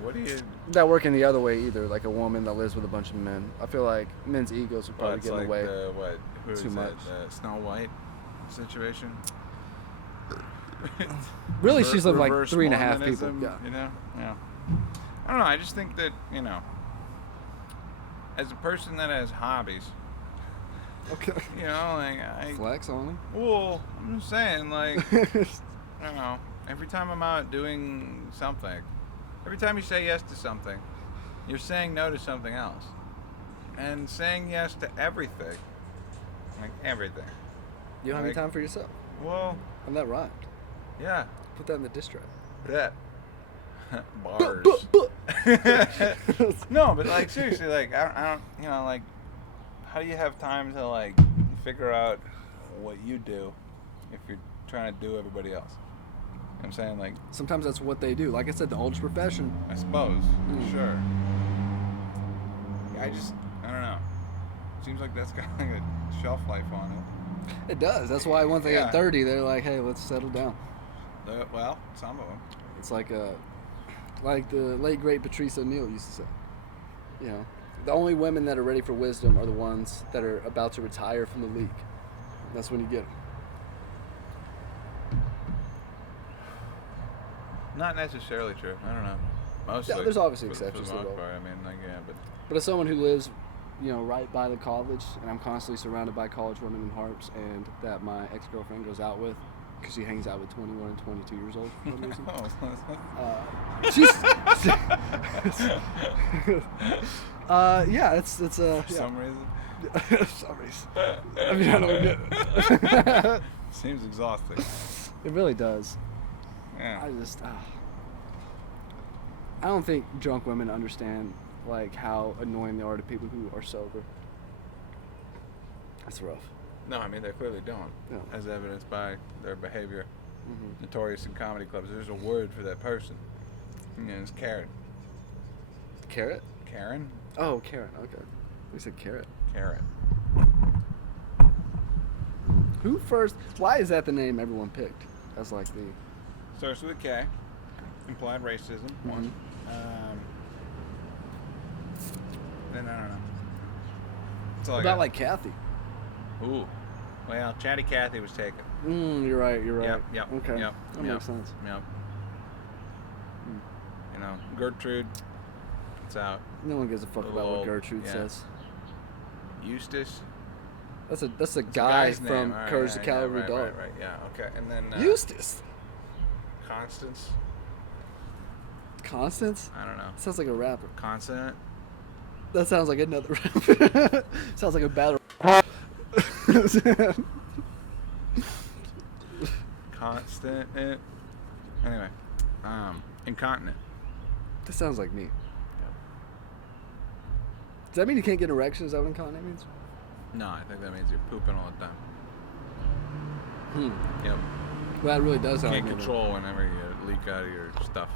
What do you? that working the other way either. Like a woman that lives with a bunch of men. I feel like men's egos would probably It's get in like the way. Who is too that? much. The Snow White situation. Really, she's lived like Reverse 3.5 people. Mormonism, Yeah. You know. Yeah. I don't know. I just think that as a person that has hobbies, Okay. like I. Flex on them. Well, I'm just saying, like, I don't know. Every time I'm out doing something, every time you say yes to something, you're saying no to something else. And saying yes to everything, like everything. You don't have any Like- time for yourself. Well, And that rhymed. yeah. Put that in the diss track. Bet. Bars. No, but like seriously, like I don't, like, how do you have time to like figure out what you do if you're trying to do everybody else? You know what I'm saying, like, Sometimes that's what they do. Like I said, the oldest profession. I suppose, sure. I don't know. Seems like that's got like a shelf life on it. It does. That's why once they Yeah. get 30, they're like, hey, let's settle down. Well, some of them. It's like the late great Patrice O'Neill used to say. You know, the only women that are ready for wisdom are the ones that are about to retire from the league. That's when you get them. Not necessarily true. I don't know. Mostly. Yeah, there's obviously for exceptions the to most that. part. I mean, like, yeah, But as someone who lives, right by the college, and I'm constantly surrounded by college women and harps, and that my ex-girlfriend goes out with, because she hangs out with 21 and 22 years old for some reason. Yeah, it's For some reason. some reason. I mean, I don't get it. Seems exhausting. It really does. Yeah. I don't think drunk women understand like how annoying they are to people who are sober. That's rough. No, I mean they clearly don't, No. as evidenced by their behavior. Mm-hmm. Notorious in comedy clubs. There's a word for that person. And it's Karen. Carrot? Karen? Oh, Karen. Okay. We said carrot. Karen. Who first? Why is that the name everyone picked? As like the. Starts with a K. Implied racism. One. Then I don't know. That's all I About got. like Kathy. Ooh. Well, Chatty Cathy was taken. You're right. Yep. Okay. Yep. That makes sense. Yep. Gertrude. It's out. No one gives a fuck about what Gertrude says. Eustace. That's a It's a guy guy's from name. All right, Courage the Cowardly right, Dog. Right. Yeah. Okay. And then Eustace. Constance. Constance? I don't know. Sounds like a rapper. Consonant. That sounds like another rapper. Sounds like a battle. Constant. Anyway. Incontinent. That sounds like me. Does that mean you can't get erections? Is that what incontinent means? No, I think that means you're pooping all the time. Yep. Well, that really does sound Can't like me. control whenever you leak out of your stuff.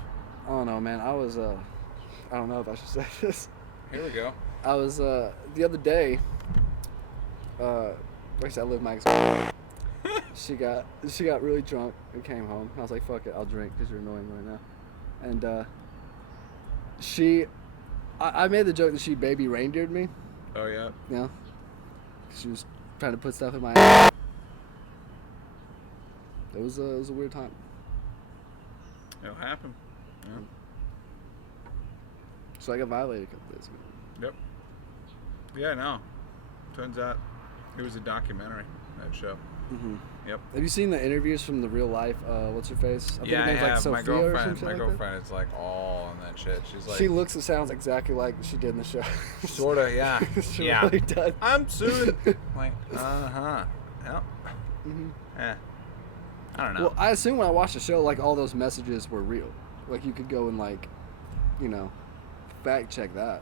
I don't know, man. I don't know if I should say this. Here we go. I was, the other day, like I said, I live with my ex-wife. She got really drunk and came home. I was like, fuck it, I'll drink because you're annoying right now. And, I made the joke that she baby reindeered me. Oh, yeah. You know? She was trying to put stuff in my ass. It was a weird time. It'll happen. Yeah. So I got violated a couple days ago. Yep. Yeah, no. Turns out it was a documentary, that show. Mm-hmm. Yep. Have you seen the interviews from the real life? What's her face? I think her name's like Sophia my or girlfriend. some My shit girlfriend is like all on that shit. She's like, she looks and sounds exactly like she did in the show. sorta, yeah, She yeah. really does. I'm suing. Like, Yep. Mm-hmm. Yeah. I don't know. Well, I assume when I watched the show, like all those messages were real. Like you could go and like, fact check that.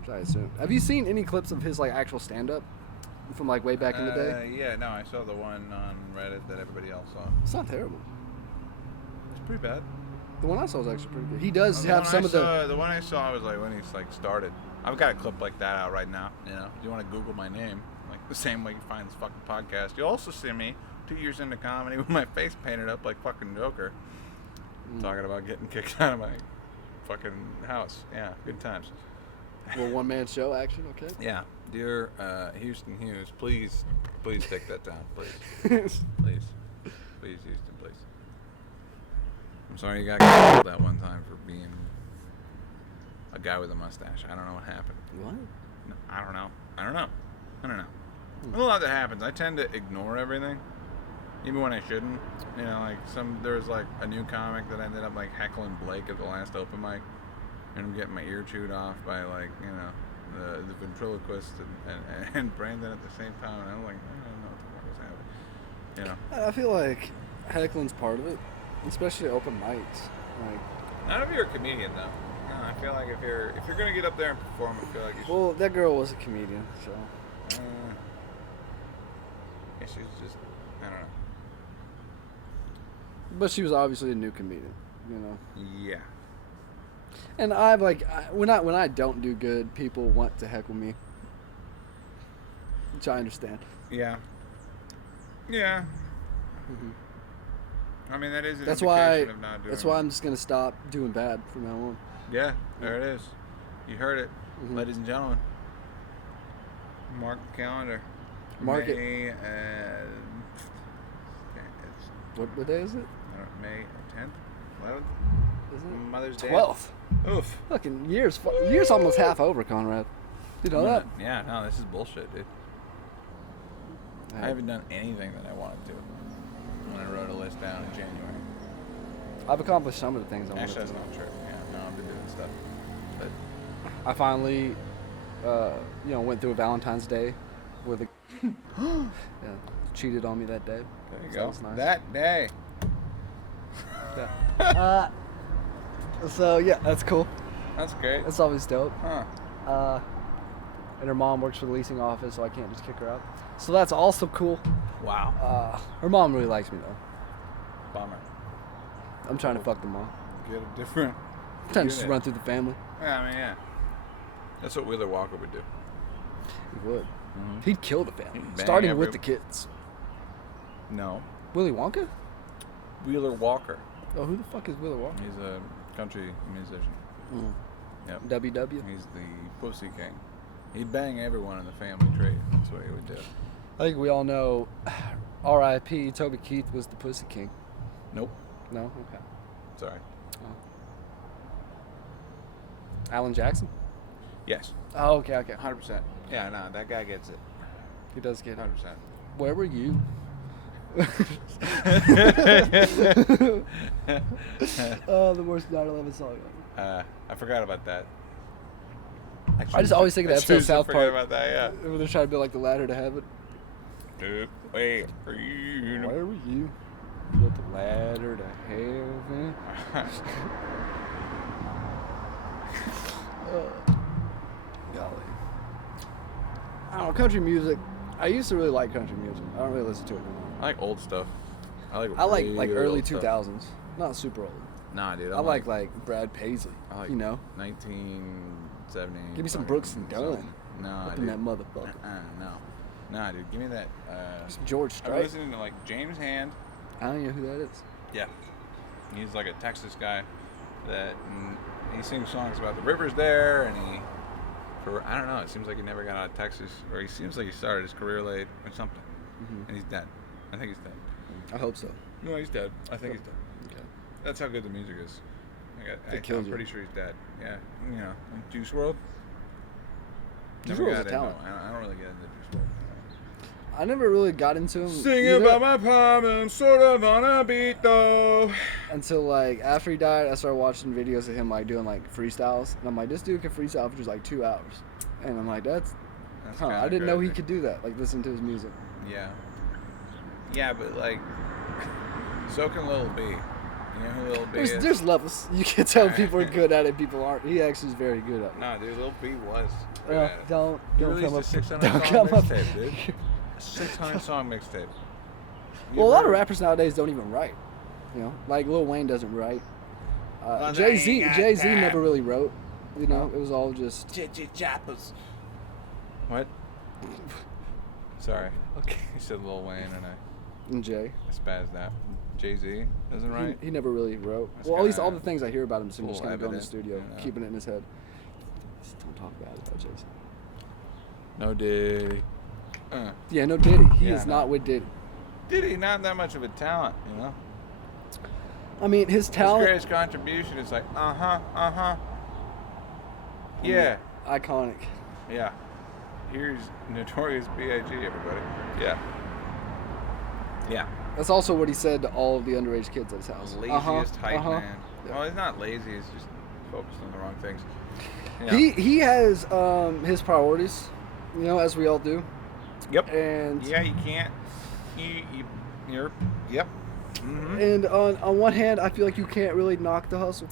Which I assume. Have you seen any clips of his like actual stand up from like way back in the day? Yeah, no, I saw the one on Reddit that everybody else saw. It's not terrible. It's pretty bad. The one I saw was actually pretty good. He does The have one some I of the. saw- The one I saw was like when he's like started. I've got a clip like that out right now. You know, if you want to Google my name, like the same way you find this fucking podcast, you'll also see me 2 years into comedy with my face painted up like fucking Joker, talking about getting kicked out of my fucking house. Yeah, good times. Well, one man show action, okay? Yeah, dear Houston Hughes, please take that down, please, please, Houston, please. I'm sorry you got killed that one time for being a guy with a mustache. I don't know what happened. What? No, I don't know. There's a lot that happens. I tend to ignore everything, even when I shouldn't. You know, like there's like a new comic that ended up like heckling Blake at the last open mic, and I'm getting my ear chewed off by like the ventriloquist and Brandon at the same time, and I'm like, I don't know what the fuck is happening. You know. I feel like heckling's part of it, especially open mics. Like, Not if you're a comedian though. No, I feel like if you're gonna get up there and perform, I feel like you should. well, that girl was a comedian, so. Yeah, she's just, I don't know. But she was obviously a new comedian, you know. Yeah. And when I don't do good, people want to heckle me, which I understand. Yeah. Yeah. Mm-hmm. I mean, that is an That's indication why. of not doing That's why I'm just gonna stop doing bad from now on. Yeah, there it is. You heard it, Mhm. ladies and gentlemen. Mark the calendar. Mark it. May, What day is it? May 10th, 11th. Isn't it? Mother's Day. 12th. Oof. Fucking years almost half over, Conrad. You know that? Yeah, no, this is bullshit, dude. I haven't done anything that I wanted to when I wrote a list down in January. I've accomplished some of the things I wanted Actually, to. that's not true. Yeah, no, I've been doing stuff. But I finally, went through a Valentine's Day with a. Yeah, cheated on me that day. there you So go. that was nice. That day. Yeah. So yeah, that's cool. That's great. That's always dope. Huh. And her mom works for the leasing office, so I can't just kick her out. So that's also cool. Wow. Her mom really likes me though. Bummer. I'm trying to fuck the mom. Get a different. I'm trying to just unit. run through the family. Yeah, I mean, yeah. That's what Wheeler Walker would do. He would. Mm-hmm. He'd kill the family, He'd bang starting every- with the kids. No. Willy Wonka? Wheeler Walker. Oh, who the fuck is Willy Wonka? He's a country musician. Mm. Yep. WW. He's the Pussy King. He'd bang everyone in the family tree. That's what he would do. I think we all know R.I.P. Toby Keith was the Pussy King. Nope. No? Okay. Sorry. Alan Jackson? Yes. Oh, okay. 100%. Yeah, no, that guy gets it. He does get it. 100%. Where were you? Oh, the worst 9/11 song ever. I forgot about that. I just always think of that episode of South forget Park. about that, yeah. When they're trying to build like the ladder to heaven. Dude, wait, are you? Where were you? Built the ladder to heaven. Golly. I don't know, country music. I used to really like country music. I don't really listen to it anymore. I like old stuff. I like like early old stuff. 2000s. Not super old. Nah, dude. I like Brad Paisley. I like you know? 1970. Give me some Brooks and Dunn. Nah, Up dude. in that motherfucker. No. Nah, dude. Give me that. Some George I was Strait. listening to like James Hand. I don't know who that is. Yeah. He's like a Texas guy that he sings songs about the rivers there, and I don't know, it seems like he never got out of Texas, or he seems like he started his career late or something. Mm-hmm. And he's dead. I think he's dead. I hope so. No, he's dead. I think he's dead. Okay. That's how good the music is. killed I'm you. pretty sure he's dead. Yeah. You know, Juice WRLD. Juice Never WRLD's got a into talent. him. I don't really get into Juice WRLD. I never really got into him Sing either about my problems, sort of on a beat though. until like after he died. I started watching videos of him like doing like freestyles, and I'm like, this dude can freestyle for just like 2 hours, and I'm like, that's kinda I didn't know he crazy. could do that. Like listen to his music. Yeah. Yeah, but like, so can Lil B. You know who Lil B is? There's levels. You can tell people are good at it. People aren't. He actually is very good at it. Nah, dude, Lil B was good at it. Don't He come released up. a 600 Don't song come up. mixtape, dude. A 600 song mixtape. Well, a lot of rappers nowadays don't even write. You know, like Lil Wayne doesn't write. Well, Jay Z they ain't got time. never really wrote. You know, it was all just. Choppers. What? Sorry. Okay. He said Lil Wayne and I And Jay. spazzed out. Jay-Z doesn't write? He never really wrote. That's Well, at least all kinda the things I hear about him seem just full kind of go in the evidence, studio, you know. keeping it in his head. Just don't talk bad about Jay Z. No Diddy. Yeah, no Diddy. He Yeah, is no. not with Diddy. Diddy, not that much of a talent, you know? I mean, his His talent. greatest contribution is like, yeah, Iconic. yeah. Here's Notorious B.I.G., everybody. Yeah. Yeah. That's also what he said to all of the underage kids at his house. Laziest hype man. Yeah. Well, he's not lazy, he's just focused on the wrong things. He has his priorities, you know, as we all do. Yep. And Yeah, you can't. You're. Yep. Mm-hmm. and on one hand, I feel like you can't really knock the hustle.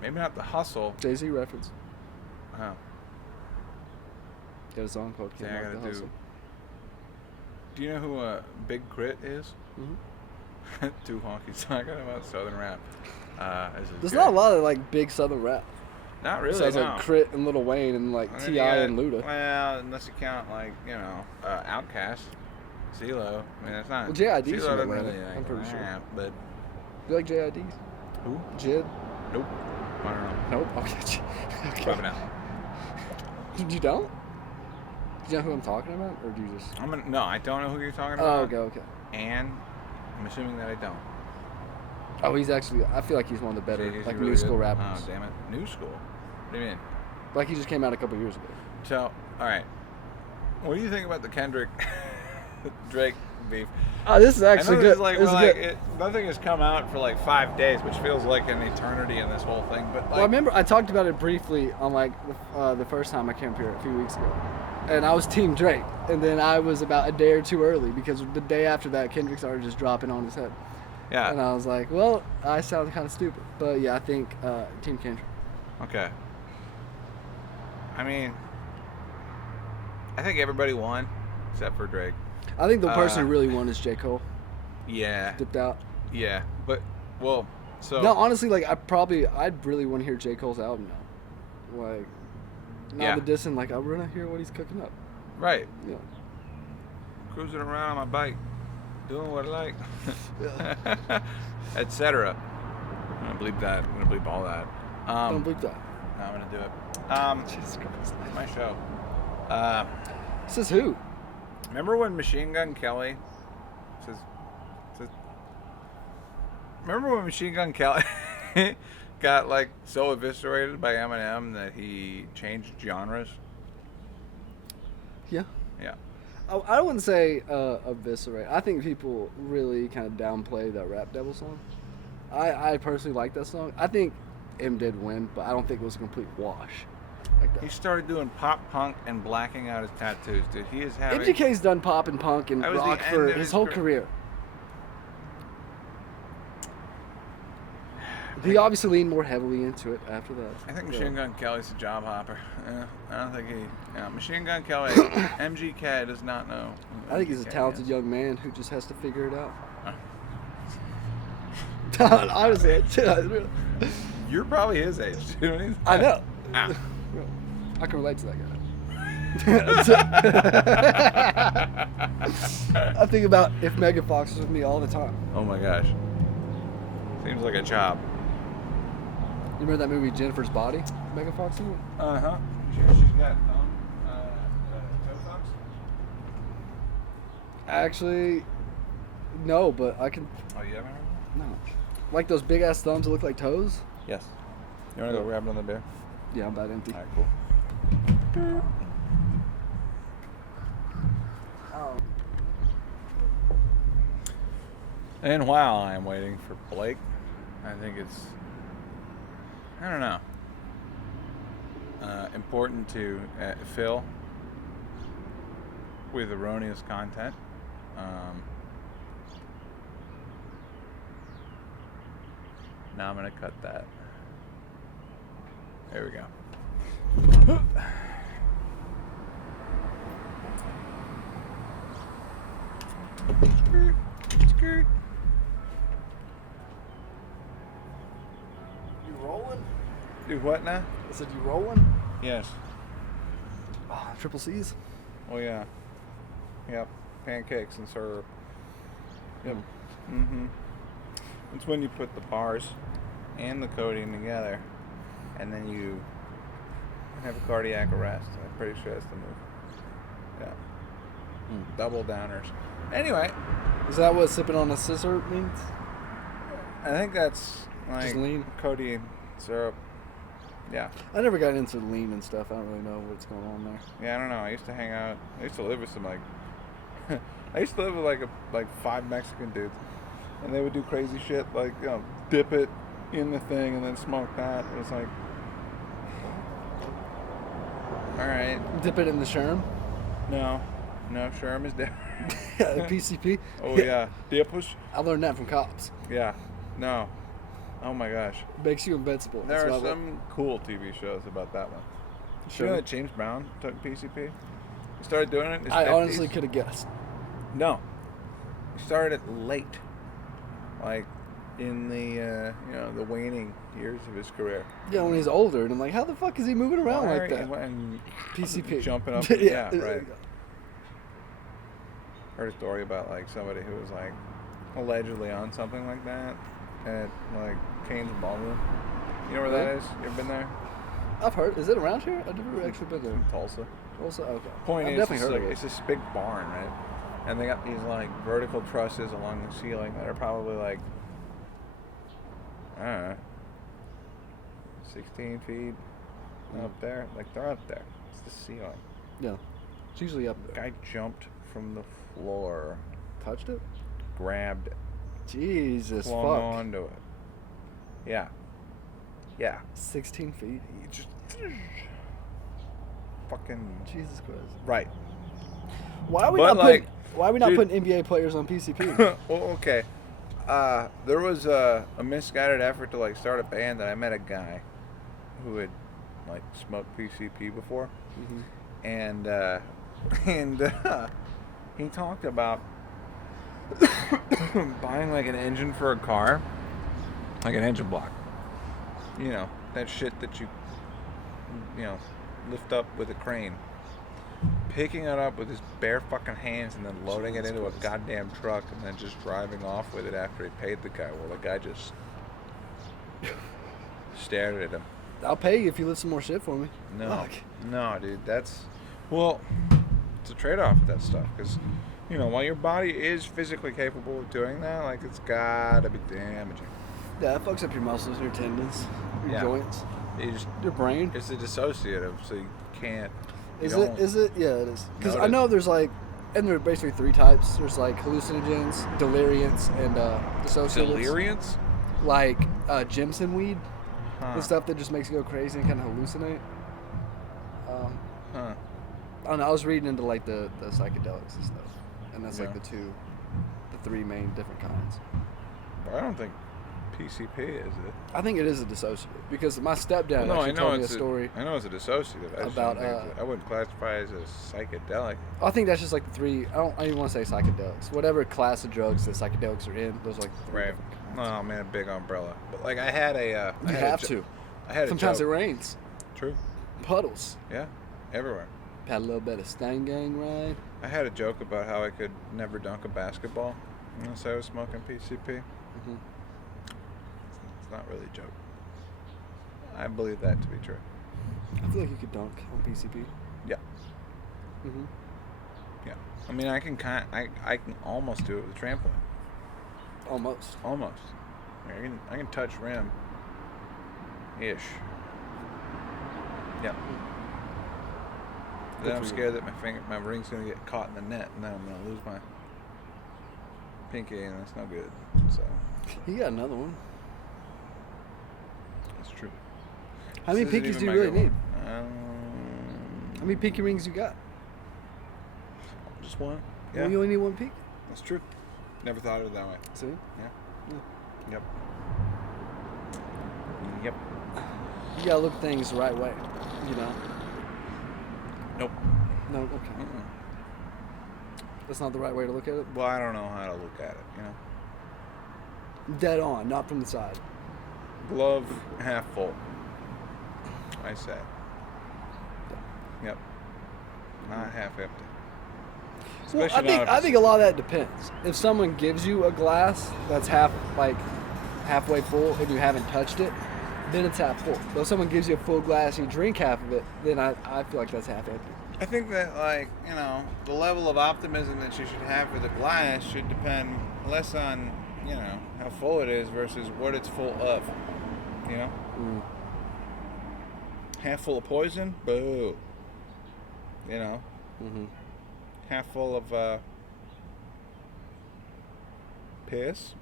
Maybe not the hustle. Jay-Z reference. Oh. Got a song called Can't Yeah, I Knock the gotta Hustle. Do you know who Big Crit is? Mhm. Too honky talking about Southern rap. There's not a lot of like big Southern rap. Not really. Besides no. like Crit and Lil Wayne and like And then T.I. you got- and Luda. Well, unless you count like Outkast, CeeLo. I mean, that's not. Well, J.I.D. 's CeeLo from doesn't Atlanta, really, like, I'm pretty sure. rap, but You like J.I.D.? who? Jid? Nope. I don't know. Nope. Okay. Probably not. You don't? Do you know who I'm talking about, or do you just? No, I don't know who you're talking Oh, about. okay. And I'm assuming that I don't. Oh, he's actually. I feel like he's one of the better Is he like really new school good? rappers. Oh, damn it. New school? What do you mean? Like he just came out a couple years ago. So, all right. What do you think about the Kendrick Drake beef? Oh, this is I actually know good. this is like, This is well, good. nothing has come out for like 5 days, which feels like an eternity in this whole thing. But like, Well, I remember I talked about it briefly on like the first time I came here a few weeks ago, and I was Team Drake, and then I was about a day or two early because the day after that Kendrick started just dropping on his head, yeah. and I was like, well, I sound kind of stupid, but yeah, I think Team Kendrick. Okay. I mean, I think everybody won except for Drake. I think the person who really won is J. Cole. Yeah. Dipped out. Yeah. But, well, so. No, honestly, like I'd really want to hear J. Cole's album now. Like, not Yeah. the dissing. Like I want to hear what he's cooking up. Right. Yeah. Cruising around on my bike, doing what I like, Yeah. etc. I'm gonna bleep that. I'm gonna bleep all that. Don't bleep that. No, I'm gonna do it. Jesus Christ. It's my show. This is who? Remember when Machine Gun Kelly says, remember when Machine Gun Kelly got like so eviscerated by Eminem that he changed genres? Yeah. Yeah. I wouldn't say eviscerate. I think people really kind of downplay that Rap Devil song. I personally like that song. I think M did win, but I don't think it was a complete wash. Like that. He started doing pop punk and blacking out his tattoos, dude. He is having. MGK's done pop and punk and That was the rock end for of his his whole career. career. He obviously leaned more heavily into it after that. I think Machine Gun Kelly's a job hopper. I don't think he. Yeah, Machine Gun Kelly, MGK does not know. I think he's a MGK talented is. young man who just has to figure it out. Huh. Honestly, You're probably his age, dude. I know. Ah. I can relate to that guy. I think about if Megan Fox was with me all the time. Oh my gosh. Seems like a job. You remember that movie Jennifer's Body? Megan Fox in it? Uh huh. She's got toe thumbs. Actually, no, but I can. Oh, you haven't heard? No. Like those big ass thumbs that look like toes? Yes. You wanna go grab another beer? Yeah, I'm about empty. All right, cool. Oh. And while I'm waiting for Blake, I think it's, I don't know, important to fill with erroneous content. Now I'm going to cut that. There we go. Skirt. You rolling? Do what now? I said you rolling? Yes. Oh, triple C's? Oh yeah. Yep. Pancakes and syrup. Yep. Mm. Mm-hmm. It's when you put the bars and the codeine together, and then you have a cardiac arrest. I'm pretty sure that's the move. Yeah. Double downers. Anyway, Is that what sipping on a scissor means? I think that's like Just lean? codeine syrup. Yeah. I never got into lean and stuff. I don't really know what's going on there. Yeah, I don't know. I used to hang out. I used to live with some like. I used to live with like 5 Mexican dudes, and they would do crazy shit like dip it in the thing and then smoke that. It was like, all right, Dip it in the sherm? no, Sherm is different. PCP? Oh yeah, dippers. I learned that from cops. Yeah, no. Oh my gosh. Makes you invincible. There That's are what I some cool TV shows about that one. Sure. You know that James Brown took PCP? He started doing it in his I 50s. honestly could have guessed. No. He started it late. Like in the the waning years of his career. Yeah, when he's older, and I'm like, how the fuck is he moving around Why like that? And PCP. jumping up. Yeah. Yeah, right. Heard a story about like somebody who was like allegedly on something like that at like Kane's Ballroom. You know where that is? You ever been there? I've heard. Is it around here? I've never actually been there. In Tulsa. Also, okay. Point I've is, definitely it's, heard like, of it. it's this big barn, right? And they got these like vertical trusses along the ceiling that are probably like Alright. 16 feet up there. Like, they're up there. It's the ceiling. Yeah. It's usually up there. Guy jumped from the floor. Touched it? Grabbed it. Jesus, Clung fuck. onto it. Yeah. Yeah. 16 feet? You just... Fucking... Jesus Christ. Right. Why are we But, not like, why are we not dude- putting NBA players on PCP? Well, okay. There was a misguided effort to like start a band, and I met a guy who had like smoked PCP before, and he talked about buying like an engine for a car, like an engine block. You know, that shit that you lift up with a crane. Picking it up with his bare fucking hands and then loading it into a goddamn truck and then just driving off with it after he paid the guy. Well, the guy just stared at him. I'll pay you if you lift some more shit for me. No, Fuck. no, dude, it's a trade-off with that stuff because, while your body is physically capable of doing that, like, it's gotta be damaging. Yeah, it fucks up your muscles, your tendons, your joints, your brain. It's a dissociative, so you can't. Is it? Yeah, it is. Because I Notice. know there's like, and there are basically 3 types. There's like hallucinogens, deliriants, and dissociatives. Deliriants? Like Jimson weed, Huh. the stuff that just makes you go crazy and kind of hallucinate. Huh. I don't know. I was reading into like the psychedelics and stuff, and that's like Yeah. the 3 main different kinds. But I don't think PCP is it. I think it is a dissociative because my stepdad No, actually told me a story. I know it's a dissociative. I just about, don't think I wouldn't classify it as a psychedelic. I think that's just like the 3. I don't even want to say psychedelics. Whatever class of drugs that psychedelics are in, those are like the 3 Right. different kinds. Oh man, a big umbrella. But like I had a. You have to. I had Sometimes a it joke. rains. True. Puddles. Yeah. Everywhere. Had a little bit of Stain Gang ride. I had a joke about how I could never dunk a basketball unless I was smoking PCP. Mm-hmm. It's not really a joke. I believe that to be true. I feel like you could dunk on PCP. Yeah. Mm-hmm. Yeah. I mean, I can almost do it with a trampoline. Almost. Almost. I can touch rim. Ish. Yep. Then I'm scared that my ring's gonna get caught in the net, and then I'm gonna lose my pinky, and that's no good. So You got another one. that's true. How many This isn't pinkies even do you my really good need? one. How many pinky rings you got? Just one. Yeah, Well, you only need one pinky. that's true. Never thought of it that way. See? Yeah. Yep. Yep. You gotta look at things the right way. You know? Nope. No, okay. Mm-mm. That's not the right way to look at it. Well, I don't know how to look at it. Dead on, not from the side. Glove half full. I say. Yep. Not half empty. Well, Especially not if I it's- think a lot of that depends. If someone gives you a glass that's halfway full and you haven't touched it, then it's half full. But if someone gives you a full glass and you drink half of it, then I feel like that's half empty. I think that, the level of optimism that you should have for the glass should depend less on, how full it is versus what it's full of. Half full of poison? Boo. Mm-hmm. Half full of, piss?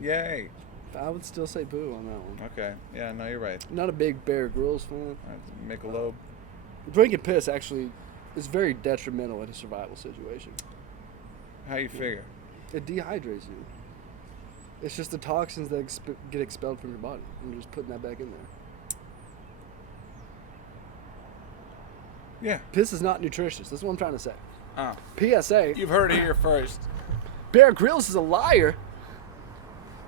Yay. I would still say boo on that one. Okay. Yeah, no, you're right. I'm not a big Bear Grylls fan. Michelob. Drinking piss actually is very detrimental in a survival situation. How you figure? It dehydrates you. It's just the toxins that get expelled from your body. And you're just putting that back in there. Yeah. Piss is not nutritious. That's what I'm trying to say. Oh. PSA, You've heard it here first. Bear Grylls is a liar.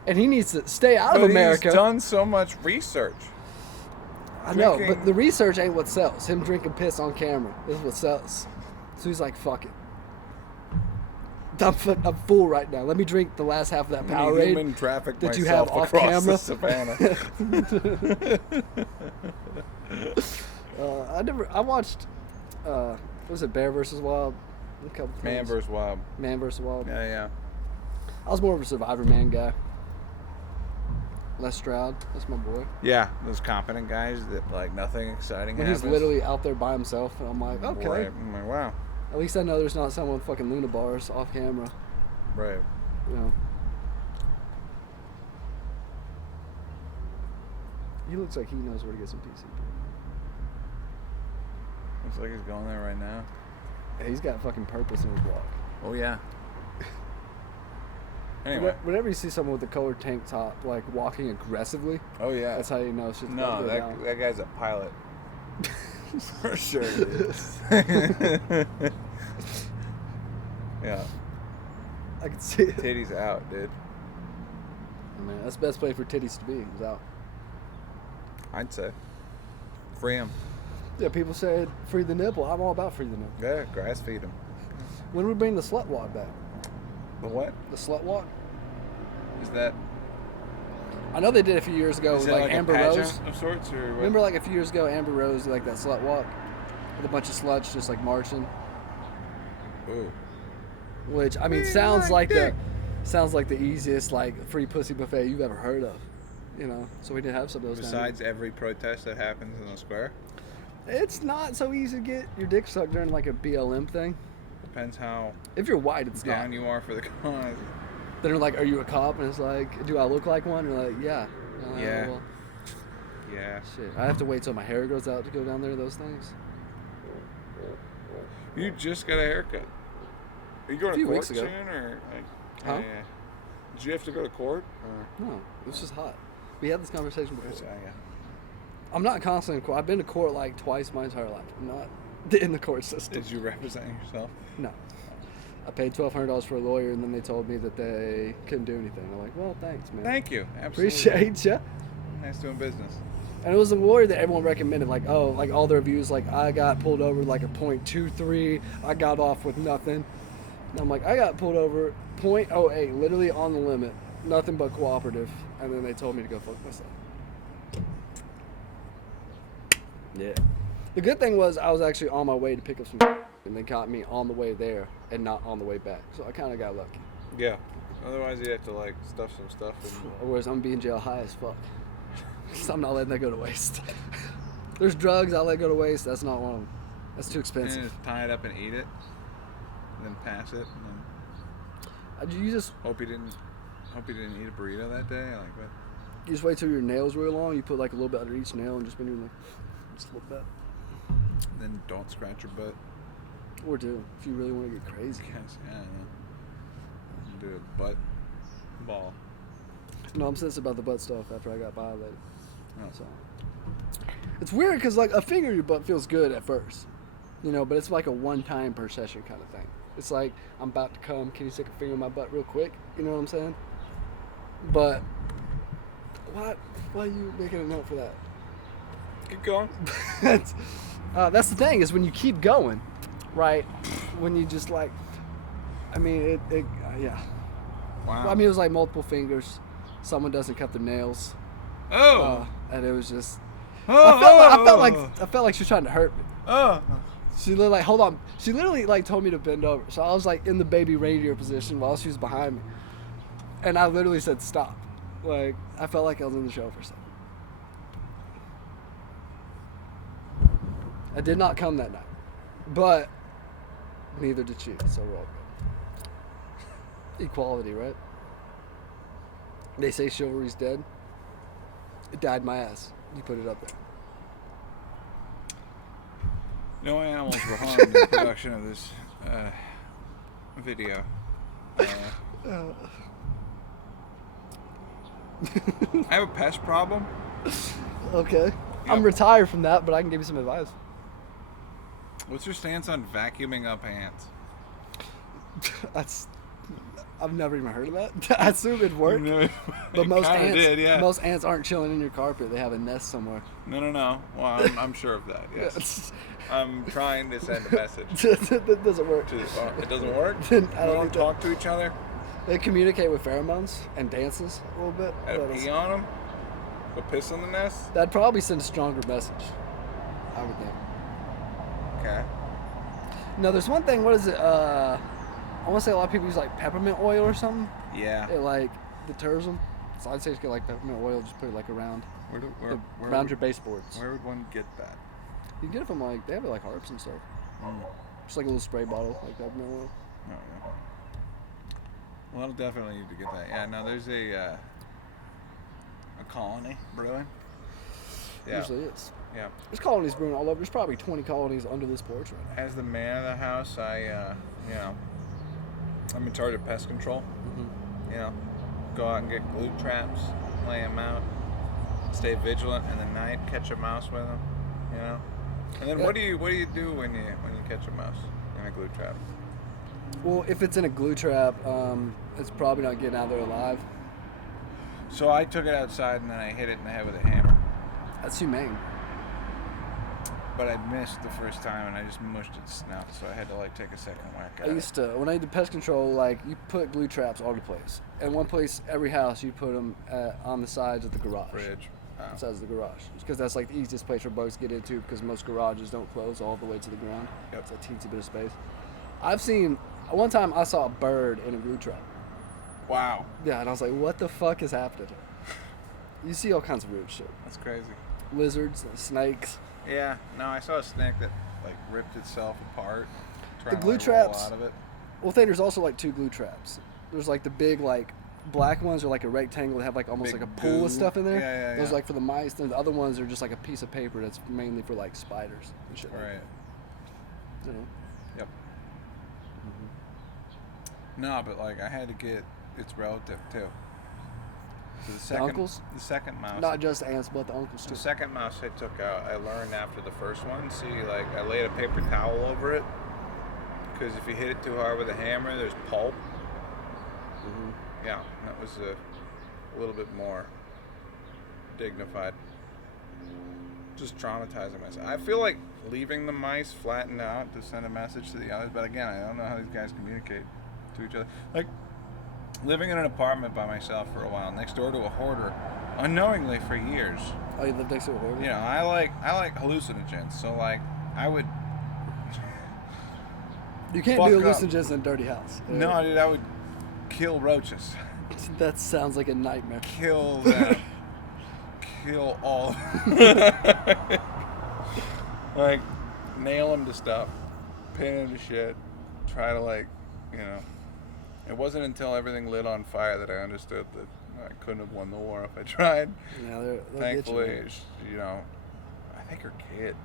And he needs to stay out of America. He's done so much research. I know, drinking- but the research ain't what sells. Him drinking piss on camera is what sells. So he's like, fuck it. I'm full right now. Let me drink the last half of that Powerade Human traffic that you myself have off across camera. the savannah. I watched, what was it, Bear vs. Wild? A couple Man times. vs. Wild. Man vs. Wild. Yeah. I was more of a Survivor Man guy. Les Stroud, that's my boy. Yeah, those competent guys that like nothing exciting When happens. he's literally out there by himself, and I'm like, okay. Right. I'm like, wow. At least I know there's not someone with fucking Luna bars off camera. Right. You know. He looks like he knows where to get some PCP. Looks like he's going there right now. Yeah, he's got fucking purpose in his walk. Oh yeah. Anyway. Whenever you see someone with a colored tank top, like walking aggressively, Oh yeah. that's how you know shit's No, about to go down. that guy's a pilot. For sure it is. Yeah. I can see it. Titties out, dude. Man, that's the best place for titties to be. Is out. I'd say. Free him. Yeah, people say free the nipple. I'm all about free the nipple. Yeah, grass feed him. When do we bring the slut walk back? The what? The slut walk? Is that? I know they did a few years ago Is with it like a Amber pageant Rose. of sorts, or what? Remember like a few years ago, Amber Rose did like that slut walk with a bunch of sluts just like marching. Ooh. Which I mean We sounds like like dick. sounds like the easiest like free pussy buffet you've ever heard of. You know, so we did have some of those. Besides every protest that happens in the square, It's not so easy to get your dick sucked during like a BLM thing. depends how If you're white, it's down not. you are for the cause. Then they're like, "Are you a cop?" And it's like, "Do I look like one?" And you're like, "Yeah." Yeah. Well, Yeah. shit. I have to wait till my hair grows out to go down there to those things. You just got a haircut. Are you going A to few court weeks ago. soon, or like? Huh? Yeah. Did you have to go to court? Or? No, it's just hot. We had this conversation before. Yeah. I'm not constantly in court. I've been to court like twice my entire life. I'm not in the court system. Did you represent yourself? No. I paid $1,200 for a lawyer, and then they told me that they couldn't do anything. I'm like, well, thanks, man. Thank you. Absolutely. Appreciate you. Nice doing business. And it was a lawyer that everyone recommended. Like, oh, like all the reviews, like I got pulled over like a .23. I got off with nothing. And I'm like, I got pulled over .08, literally on the limit. Nothing but cooperative. And then they told me to go fuck myself. Yeah. The good thing was I was actually on my way to pick up some and they got me on the way there and not on the way back. So I kind of got lucky. Yeah. Otherwise, you have to like stuff some stuff in. Otherwise, I'm being jail high as fuck. So I'm not letting that go to waste. There's drugs I'll let go to waste. That's not one of them. That's too And then expensive. just tie it up and eat it, and then pass it, and then You just hope you didn't eat a burrito that day. Like what? you just wait till your nails really long. You put like a little bit under each nail and just been doing like just a little bit. Then don't scratch your butt. Or do if you really want to get crazy. Yes, yeah. Do a butt ball. No, I'm sensitive about the butt stuff after I got violated. Oh. So it's weird because like a finger in your butt feels good at first, you know, but it's like a one time per session kind of thing. It's like I'm about to come. Can you stick a finger in my butt real quick? You know what I'm saying? But why are you making a note for that? Keep going. That's the thing is when you keep going, right? When you just like, I mean yeah. Wow. Well, I mean it was like multiple fingers. Someone doesn't cut their nails. Oh. And it was just. Oh. I felt like she was trying to hurt me. Oh. She literally like, hold on. She literally like told me to bend over. So I was like in the baby reindeer position while she was behind me. And I literally said stop. Like I felt like I was in the show for a second. I did not come that night. But neither did she, so we're all good. Equality, right? They say chivalry's dead. It died my ass. You put it up there. No animals were harmed in the production of this video. I have a pest problem. Okay. I'm retired from that, but I can give you some advice. What's your stance on vacuuming up ants? I've never even heard of that. I assume it'd work. No, But most kinda ants, did, yeah. most ants aren't chilling in your carpet. They have a nest somewhere. No. Well, I'm sure of that. Yes. I'm trying to send a message. That doesn't work. It doesn't work. Then They I don't don't think that- talk to each other. They communicate with pheromones and dances a little bit. Had but to it's- pee on them. Go piss on the nest. That'd probably send a stronger message, I would think. Okay. No, there's one thing. What is it? I want to say a lot of people use like peppermint oil or something. Yeah. It like deters them. So I'd say just get like peppermint oil, just put it like around Where your baseboards. Where would one get that? You can get it from like, they have it like Harps and stuff. Just like a little spray bottle, like peppermint oil. Oh, yeah. Well, I'll definitely need to get that. Yeah, no, there's a colony brewing. Yeah. Usually is. Yeah. There's colonies brewing all over. There's probably 20 colonies under this porch right now. As the man of the house, I'm in charge of pest control. Mm-hmm. You know, go out and get glue traps, lay them out, stay vigilant in the night, catch a mouse with them. You know, and then what do you do when you catch a mouse in a glue trap? Well, if it's in a glue trap, it's probably not getting out there alive. So I took it outside and then I hit it in the head with a hammer. That's humane. But I missed the first time and I just mushed its snout, so I had to like take a second whack at I it. used to, when I did pest control, like you put glue traps all over the place. And one place, every house, you put them on the sides of the garage. Fridge. Oh. Sides of the garage. Because that's like the easiest place for bugs to get into because most garages don't close all the way to the ground. Yep. It's a teensy bit of space. I've seen, one time I saw a bird in a glue trap. Wow. Yeah, and I was like, what the fuck is happening? You see all kinds of weird shit. That's crazy. Lizards, snakes. Yeah, no, I saw a snake that like ripped itself apart. The glue traps. Out of it. Well, there's also like two glue traps. There's like the big like black ones are like a rectangle that have like almost Big like a pool goo. of stuff in there. Yeah. Those are like for the mice. And the other ones are just like a piece of paper that's mainly for like spiders and shit. Right. Like that. You know? Yep. No, but like I had to get its relative too. So The uncles? The second mouse. Not just ants, but the uncles too. The second mouse I took out, I learned after the first one. See, like I laid a paper towel over it because if you hit it too hard with a hammer, there's pulp. Mm-hmm. Yeah, that was a little bit more dignified. Just traumatizing myself. I feel like leaving the mice flattened out to send a message to the others, but again, I don't know how these guys communicate to each other. Like living in an apartment by myself for a while, next door to a hoarder, unknowingly for years. Oh, you lived next to a hoarder? You know, I like hallucinogens, so like I would. You can't Fuck do up. hallucinogens in a dirty house. No, dude, I would kill roaches. That sounds like a nightmare. Kill them. Kill all of them. Like, nail them to stuff. Pin them to shit. Try to, like, you know. It wasn't until everything lit on fire that I understood that I couldn't have won the war if I tried. Yeah, they'll Thankfully, get you. you know, I think her kid.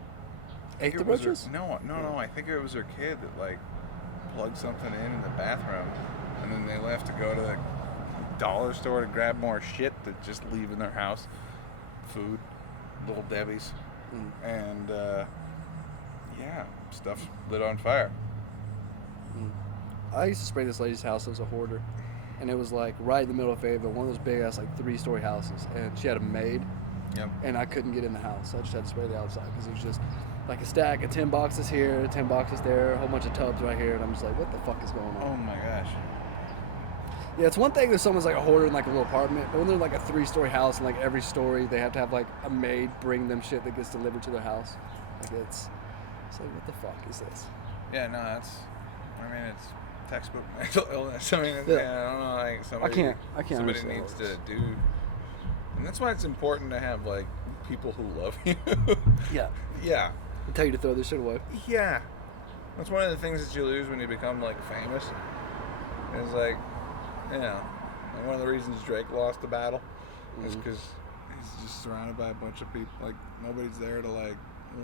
Ate the roaches? No, I think it was her kid that, like, plugged something in the bathroom, and then they left to go to the dollar store to grab more shit to just leave in their house. Food, Little Debbie's, and yeah, stuff lit on fire. I used to spray this lady's house as a hoarder, and it was like right in the middle of Fayetteville, one of those big ass like 3-story houses, and she had a maid. Yep. And I couldn't get in the house, so I just had to spray the outside because it was just like a stack of 10 boxes here, 10 boxes there, a whole bunch of tubs right here, and I'm just like, what the fuck is going on? Oh my gosh. Yeah, it's one thing if someone's like a hoarder in like a little apartment, but when they're like a 3-story house and like every story they have to have like a maid bring them shit that gets delivered to their house. Like it's like, what the fuck is this? Yeah, no, it's textbook mental illness. I mean, Yeah. I don't know, like somebody I can't somebody understand needs all this. to do, and that's why it's important to have like people who love you. Yeah. Yeah. They tell you to throw this shit away. Yeah. That's one of the things that you lose when you become like famous. It's like, you know, like one of the reasons Drake lost the battle is because he's just surrounded by a bunch of people. Like nobody's there to like,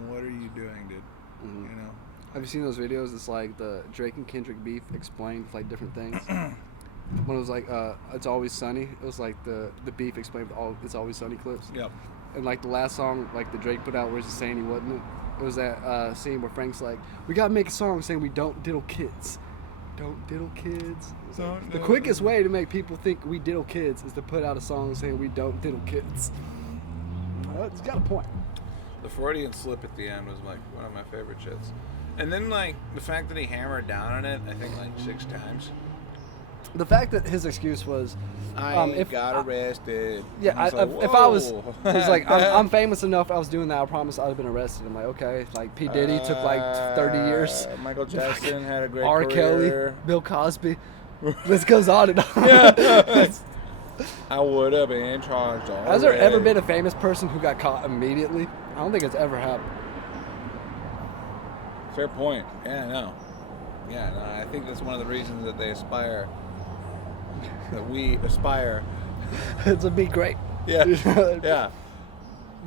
what are you doing, dude? You know. Have you seen those videos? It's like the Drake and Kendrick beef explained with like different things. When it was like It's Always Sunny, it was like the beef explained with all It's Always Sunny clips. Yep. And like the last song like the Drake put out where he's just saying he wasn't it was that scene where Frank's like, we gotta make a song saying we don't diddle kids. Don't diddle kids. It's like, the quickest way to make people think we diddle kids is to put out a song saying we don't diddle kids. It's got a point. The Freudian slip at the end was like one of my favorite shits. And then like the fact that he hammered down on it, I think like 6 times. The fact that his excuse was, if got arrested. Yeah, It's like, if I was, whoa. he's like, I'm famous enough. I was doing that. I promise I'd have been arrested. I'm like, okay. Like P Diddy took like 30 years. Michael Jackson had a great R. career. Kelly, Bill Cosby. This goes on and on. Yeah. I would have been charged already. Has there ever been a famous person who got caught immediately? I don't think it's ever happened. Fair point. Yeah, I know. Yeah, no, I think that's one of the reasons that they aspire. That we aspire. To be great. Yeah. Yeah.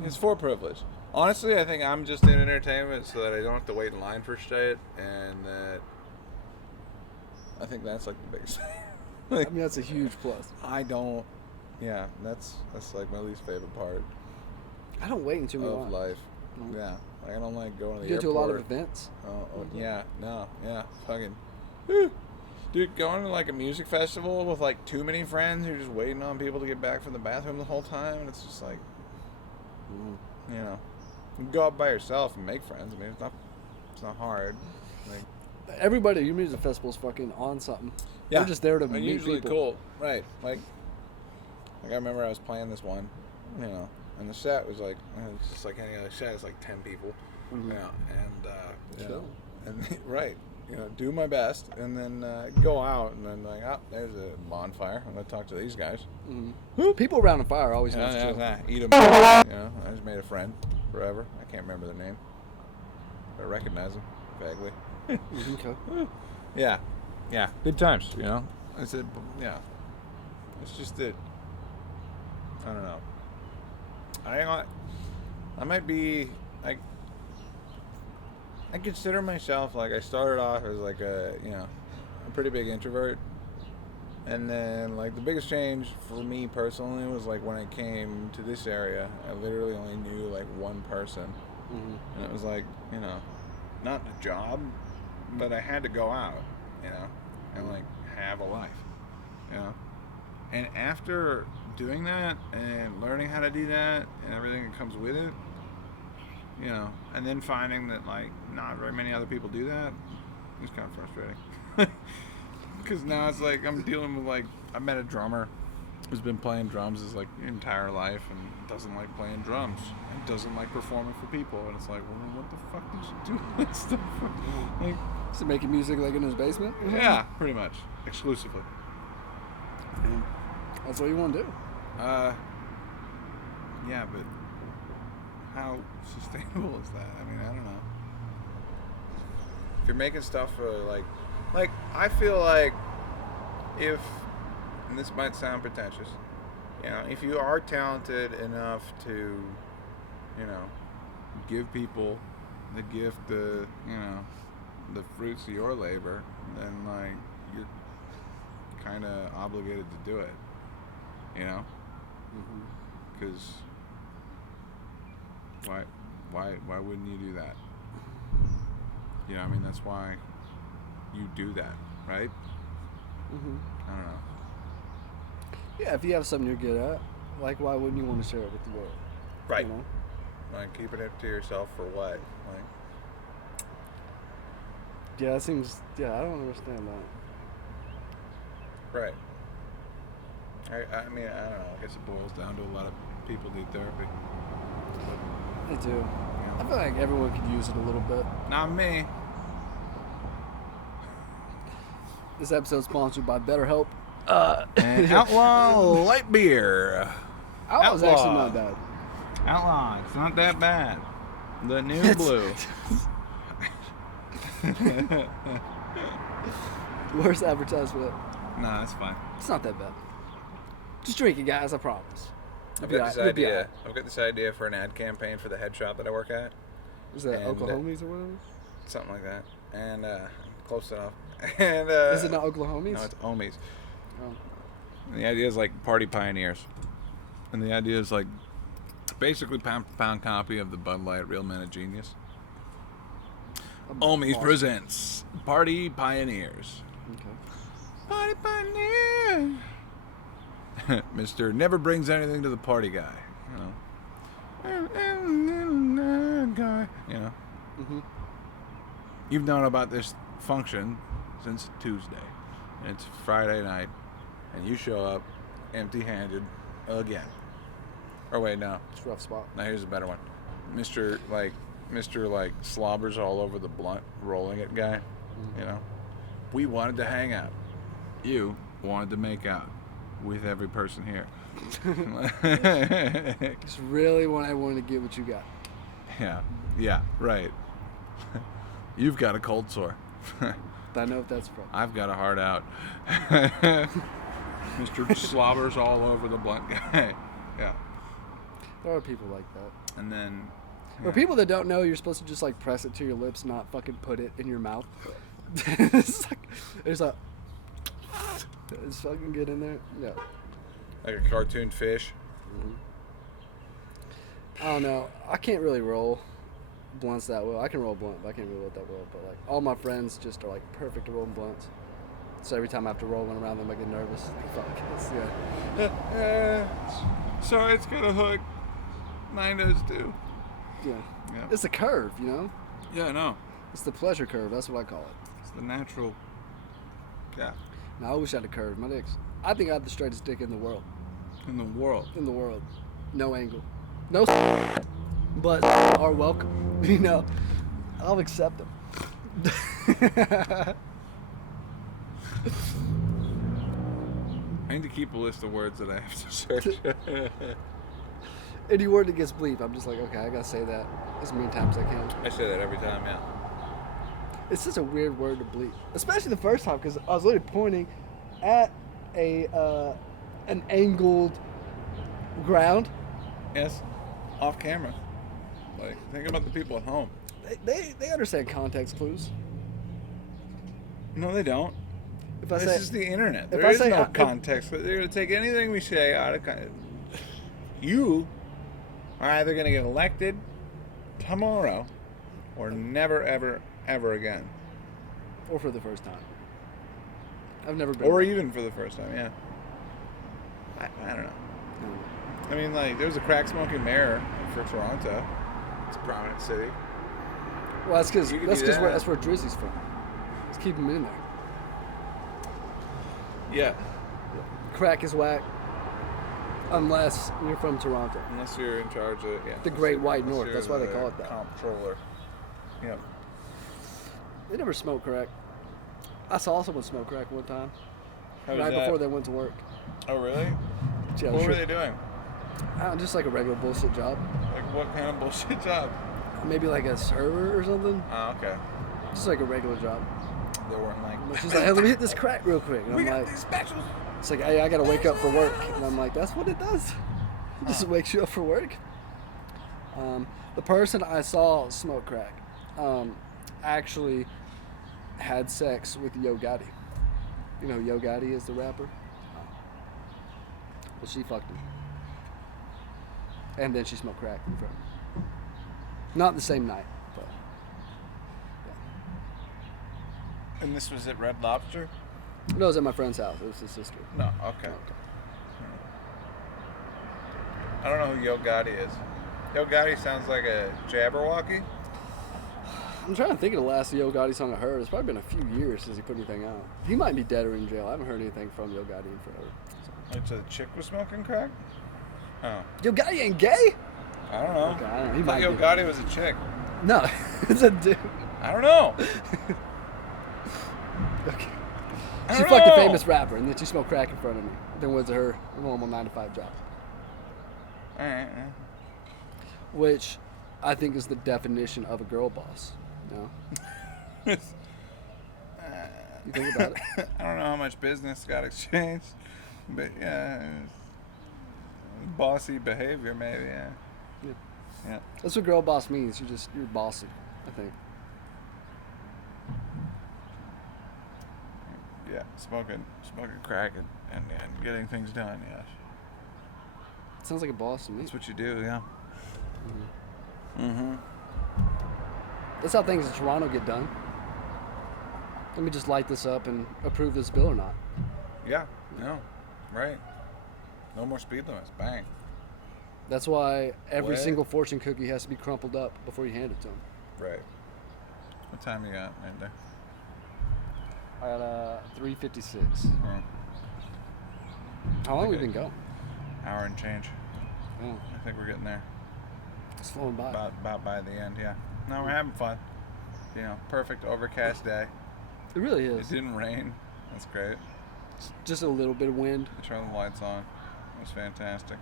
It's for privilege. Honestly, I think I'm just in entertainment so that I don't have to wait in line for shit, and that I think that's like the biggest thing. Like, I mean, that's a huge plus. I don't. Yeah, that's like my least favorite part I don't wait until we of live. life. No. Yeah, like I don't like going to the You go airport. to a lot of events. Oh, yeah, no, yeah, fucking. Whew. Dude, going to like a music festival with like too many friends who are just waiting on people to get back from the bathroom the whole time, and it's just like, you know, you can go out by yourself and make friends. I mean, it's not hard. Like, Everybody at your music festival is fucking on something. yeah, They're just there to and meet usually people. cool, right? Like I remember I was playing this one, you know, and the set was like, it's just like any other set. It's like 10 people, Mhm. you know, and you know, Chill. and right, you know, do my best, and then go out, and then like, oh, there's a bonfire. I'm gonna talk to these guys. Mhm. People around the fire are always Yeah, nice yeah, chill. yeah. Eat them. You know, I just made a friend forever. I can't remember their name, but I recognize them vaguely. Okay. Yeah, yeah, good times. You know, I said, yeah. It's just that I don't know. I might be like. I consider myself like I started off as like a pretty big introvert, and then like the biggest change for me personally was like when I came to this area. I literally only knew like one person, and it was like not a job, but I had to go out, and like have a life, And after doing that and learning how to do that and everything that comes with it, and then finding that like not very many other people do that, it's kind of frustrating. Because now it's like I'm dealing with like I met a drummer who's been playing drums his like entire life and doesn't like playing drums and doesn't like performing for people, and it's like, well, what the fuck did you do that stuff for? Like, So making music like in his basement? yeah, pretty much exclusively. That's what you want to do. Yeah, but how sustainable is that? I mean, I don't know. If you're making stuff for like I feel like if, and this might sound pretentious, if you are talented enough to, give people the gift of, the fruits of your labor, then like you're kind of obligated to do it, because why wouldn't you do that? I mean, that's why you do that, right? I don't know. Yeah, if you have something you're good at, like, why wouldn't you want to share it with the world? Right. You know? Like, keeping it to yourself for what? Like, Yeah, that seems. Yeah, I don't understand that. right. I mean, I don't know. I guess it boils down to a lot of people need therapy. They do. I feel like everyone could use it a little bit. Not me. This episode's sponsored by BetterHelp. And Outlaw Light Beer. Outlaw's Outlaw. actually not bad. Outlaw, it's not that bad. The new blue. Worst advertisement. Nah, that's fine. It's not that bad. Just drink it, guys. I promise. I've You'll got be this all right. You'll be all idea. right. I've got this idea for an ad campaign for the head shop that I work at. Is that And, Oklahomies or whatever? Something like that. And close enough. And Is it not Oklahomies? No, it's Omies. Oh. And the idea is like party pioneers. And the idea is like basically pound for pound copy of the Bud Light Real Men of Genius. Omies Awesome. presents Party Pioneers. Okay. Party Pioneer. Mr. Never brings anything to the party guy. Guy. Mm-hmm. You've known about this function since Tuesday. And it's Friday night. And you show up empty-handed again. Or wait, no. It's a rough spot. Now here's a better one. Mr. slobbers all over the blunt rolling it guy. Mm-hmm. We wanted to hang out. You wanted to make out. with every person here. It's really when I want to get what you got. Yeah, right. You've got a cold sore. I know if that's from. I've got a heart out. Mr. Slobbers all over the blunt guy. Yeah. There are people like that. And then... Or people that don't know you're supposed to just like press it to your lips, not fucking put it in your mouth. It's like... Just fucking get in there. Yeah. Like a cartoon fish. Mm-hmm. I don't know. I can't really roll blunts that well. I can roll blunt, but I can't really roll it that well. But like all my friends just are like perfect at rolling blunts. So every time I have to roll one around them, I get nervous. Yeah. Sorry, it's got a hook. Mine does too. Yeah. It's a curve, you know? Yeah, I know. It's the pleasure curve. That's what I call it. It's the natural. Yeah. No, I wish I had a curve. My dick's. I think I have the straightest dick in the world. In the world. In the world. No angle. No. But are welcome. You know, I'll accept them. I need to keep a list of words that I have to search. Any word that gets bleep, I'm just like, okay, I gotta say that as many times as I can. I say that every time, yeah. It's such a weird word to bleep, especially the first time, because I was literally pointing at an angled ground. Yes, off camera. Like, think about the people at home. They understand context clues. No, they don't. If I This say, is the internet. There if I is say, no context. They're going to take anything we say out of context. You are either going to get elected tomorrow or never, ever, ever again. or for the first time. I've never been. Or even for the first time, yeah. I don't know. I mean, like, there's a crack-smoking mayor for Toronto. It's a prominent city. Well, that's because You can do that. that's where Drizzy's from. Let's keep him in there. Yeah. Crack is whack. Unless you're from Toronto. Unless you're in charge of, yeah. The Great White unless North. you're That's why they the call it that. Comptroller. Yep. They never smoke crack. I saw someone smoke crack one time. How was Right that? before they went to work. Oh, really? Yeah, What sure. were they doing? Just like a regular bullshit job. Like, what kind of bullshit job? Maybe like a server or something. Oh, okay. Just like a regular job. They weren't like... She's like, hey, let me hit this crack real quick. And We I'm got like, these specials. it's like, hey, I gotta wake up for work. And I'm like, that's what it does. It just wakes you up for work. The person I saw smoke crack actually had sex with Yo Gotti. You know who Yo Gotti is, the rapper? Well, she fucked him. And then she smoked crack in front of him. Not the same night, but yeah. And this was at Red Lobster? No, it was at my friend's house. It was his sister. No, okay. I don't know who Yo Gotti is. Yo Gotti sounds like a Jabberwocky. I'm trying to think of the last Yo Gotti song I heard. It's probably been a few years since he put anything out. He might be dead or in jail. I haven't heard anything from Yo Gotti in forever. Like, so the chick was smoking crack? Oh. Yo Gotti ain't gay? I don't know. Okay, I don't know. He I thought might Yo be. Gotti was a chick. No, it's a dude. I don't know. Okay. I She don't fucked a know. famous rapper, and then she smoked crack in front of me. Then went to her normal 9-to-5 job, Alright. which I think is the definition of a girl boss. You know? You think about it. I don't know how much business got exchanged, but yeah, bossy behavior maybe. Yeah. Yeah. Yeah. That's what girl boss means. You're bossy, I think. Yeah. Smoking crack and getting things done. Yes. Sounds like a boss to me. That's what you do. Yeah. Mm-hmm. That's how things in Toronto get done. Let me just light this up and approve this bill or not. Yeah. No. Right. No more speed limits. Bang. That's why every What? single fortune cookie has to be crumpled up before you hand it to them. Right. What time you got right there? I got 3:56. Oh, How long Okay. we been going? hour and change. Yeah, I think we're getting there. it's flowing by. About by the end. Yeah. No, we're having fun. You know, perfect overcast day. It really It is. didn't rain. That's great. Just a little bit of wind. Turn the lights on. It was fantastic.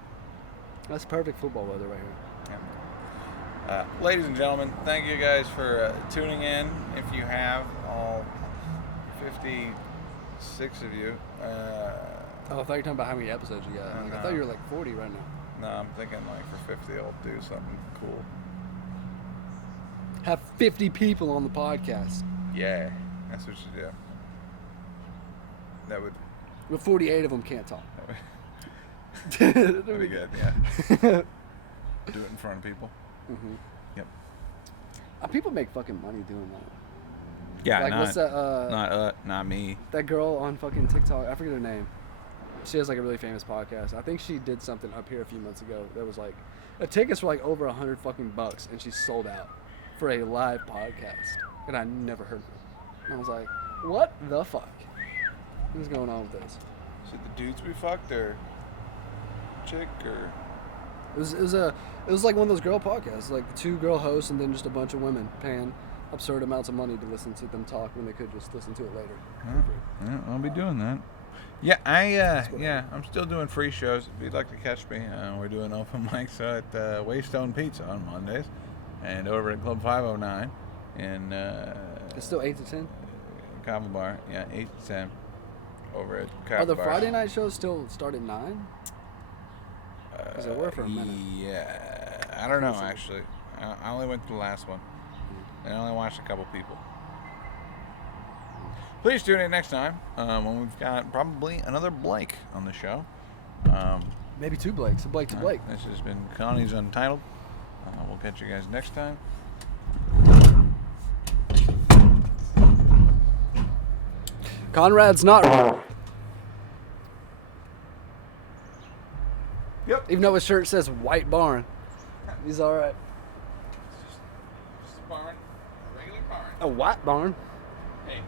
That's perfect football weather right here. Yeah. Ladies and gentlemen, thank you guys for tuning in. If you have, all 56 of you. Oh, I thought you were talking about how many episodes you got. I thought you were like 40 right now. No, I'm thinking like for 50 I'll do something cool. Have 50 people on the podcast. Yeah, that's what you do. That would... But 48 of them can't talk. That'd be good, yeah. Do it in front of people. Mm-hmm. Yep. People make fucking money doing that. Yeah, like, what's that? Not me. That girl on fucking TikTok, I forget her name. She has like a really famous podcast. I think she did something up here a few months ago that was like, the tickets were like over $100 fucking bucks, and she sold out for a live podcast, and I never heard of it. And I was like, what the fuck? What's going on with this? Should the dudes be fucked or chick or? It was like one of those girl podcasts, like 2 girl hosts and then just a bunch of women paying absurd amounts of money to listen to them talk when they could just listen to it later. Yeah, I'll be doing that. Yeah, I'm still doing free shows. If you'd like to catch me, we're doing open mics at Waystone Pizza on Mondays, and over at Club 509 in It's still 8 to 10. Kava Bar. Yeah, 8 to 10 over at Kava Are the Bar. Friday night shows still start at 9? Because they were for a minute. Yeah, I don't know actually. I only went to the last one, and I only watched a couple people. Please tune in next time when we've got probably another Blake on the show. Maybe 2 Blakes. A Blake to Blake. This has been Connie's Untitled. We'll catch you guys next time. Conrad's not wrong. Yep. Even though his shirt says White Barn, he's all right. Just a barn, a regular barn. A white barn. Hey,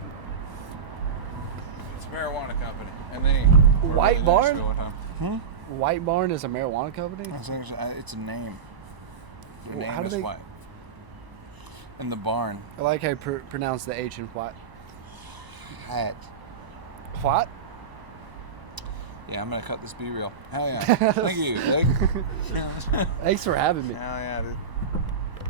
it's a marijuana company, and they White really Barn? nice going on. White Barn is a marijuana company. It's a name. Their Well, name how do is they- White. And the barn. I like how you pronounce the H in white. Hat. What? Yeah, I'm gonna cut this B-reel. Hell yeah. Thank you, Blake. Thanks for having me. Hell yeah, dude.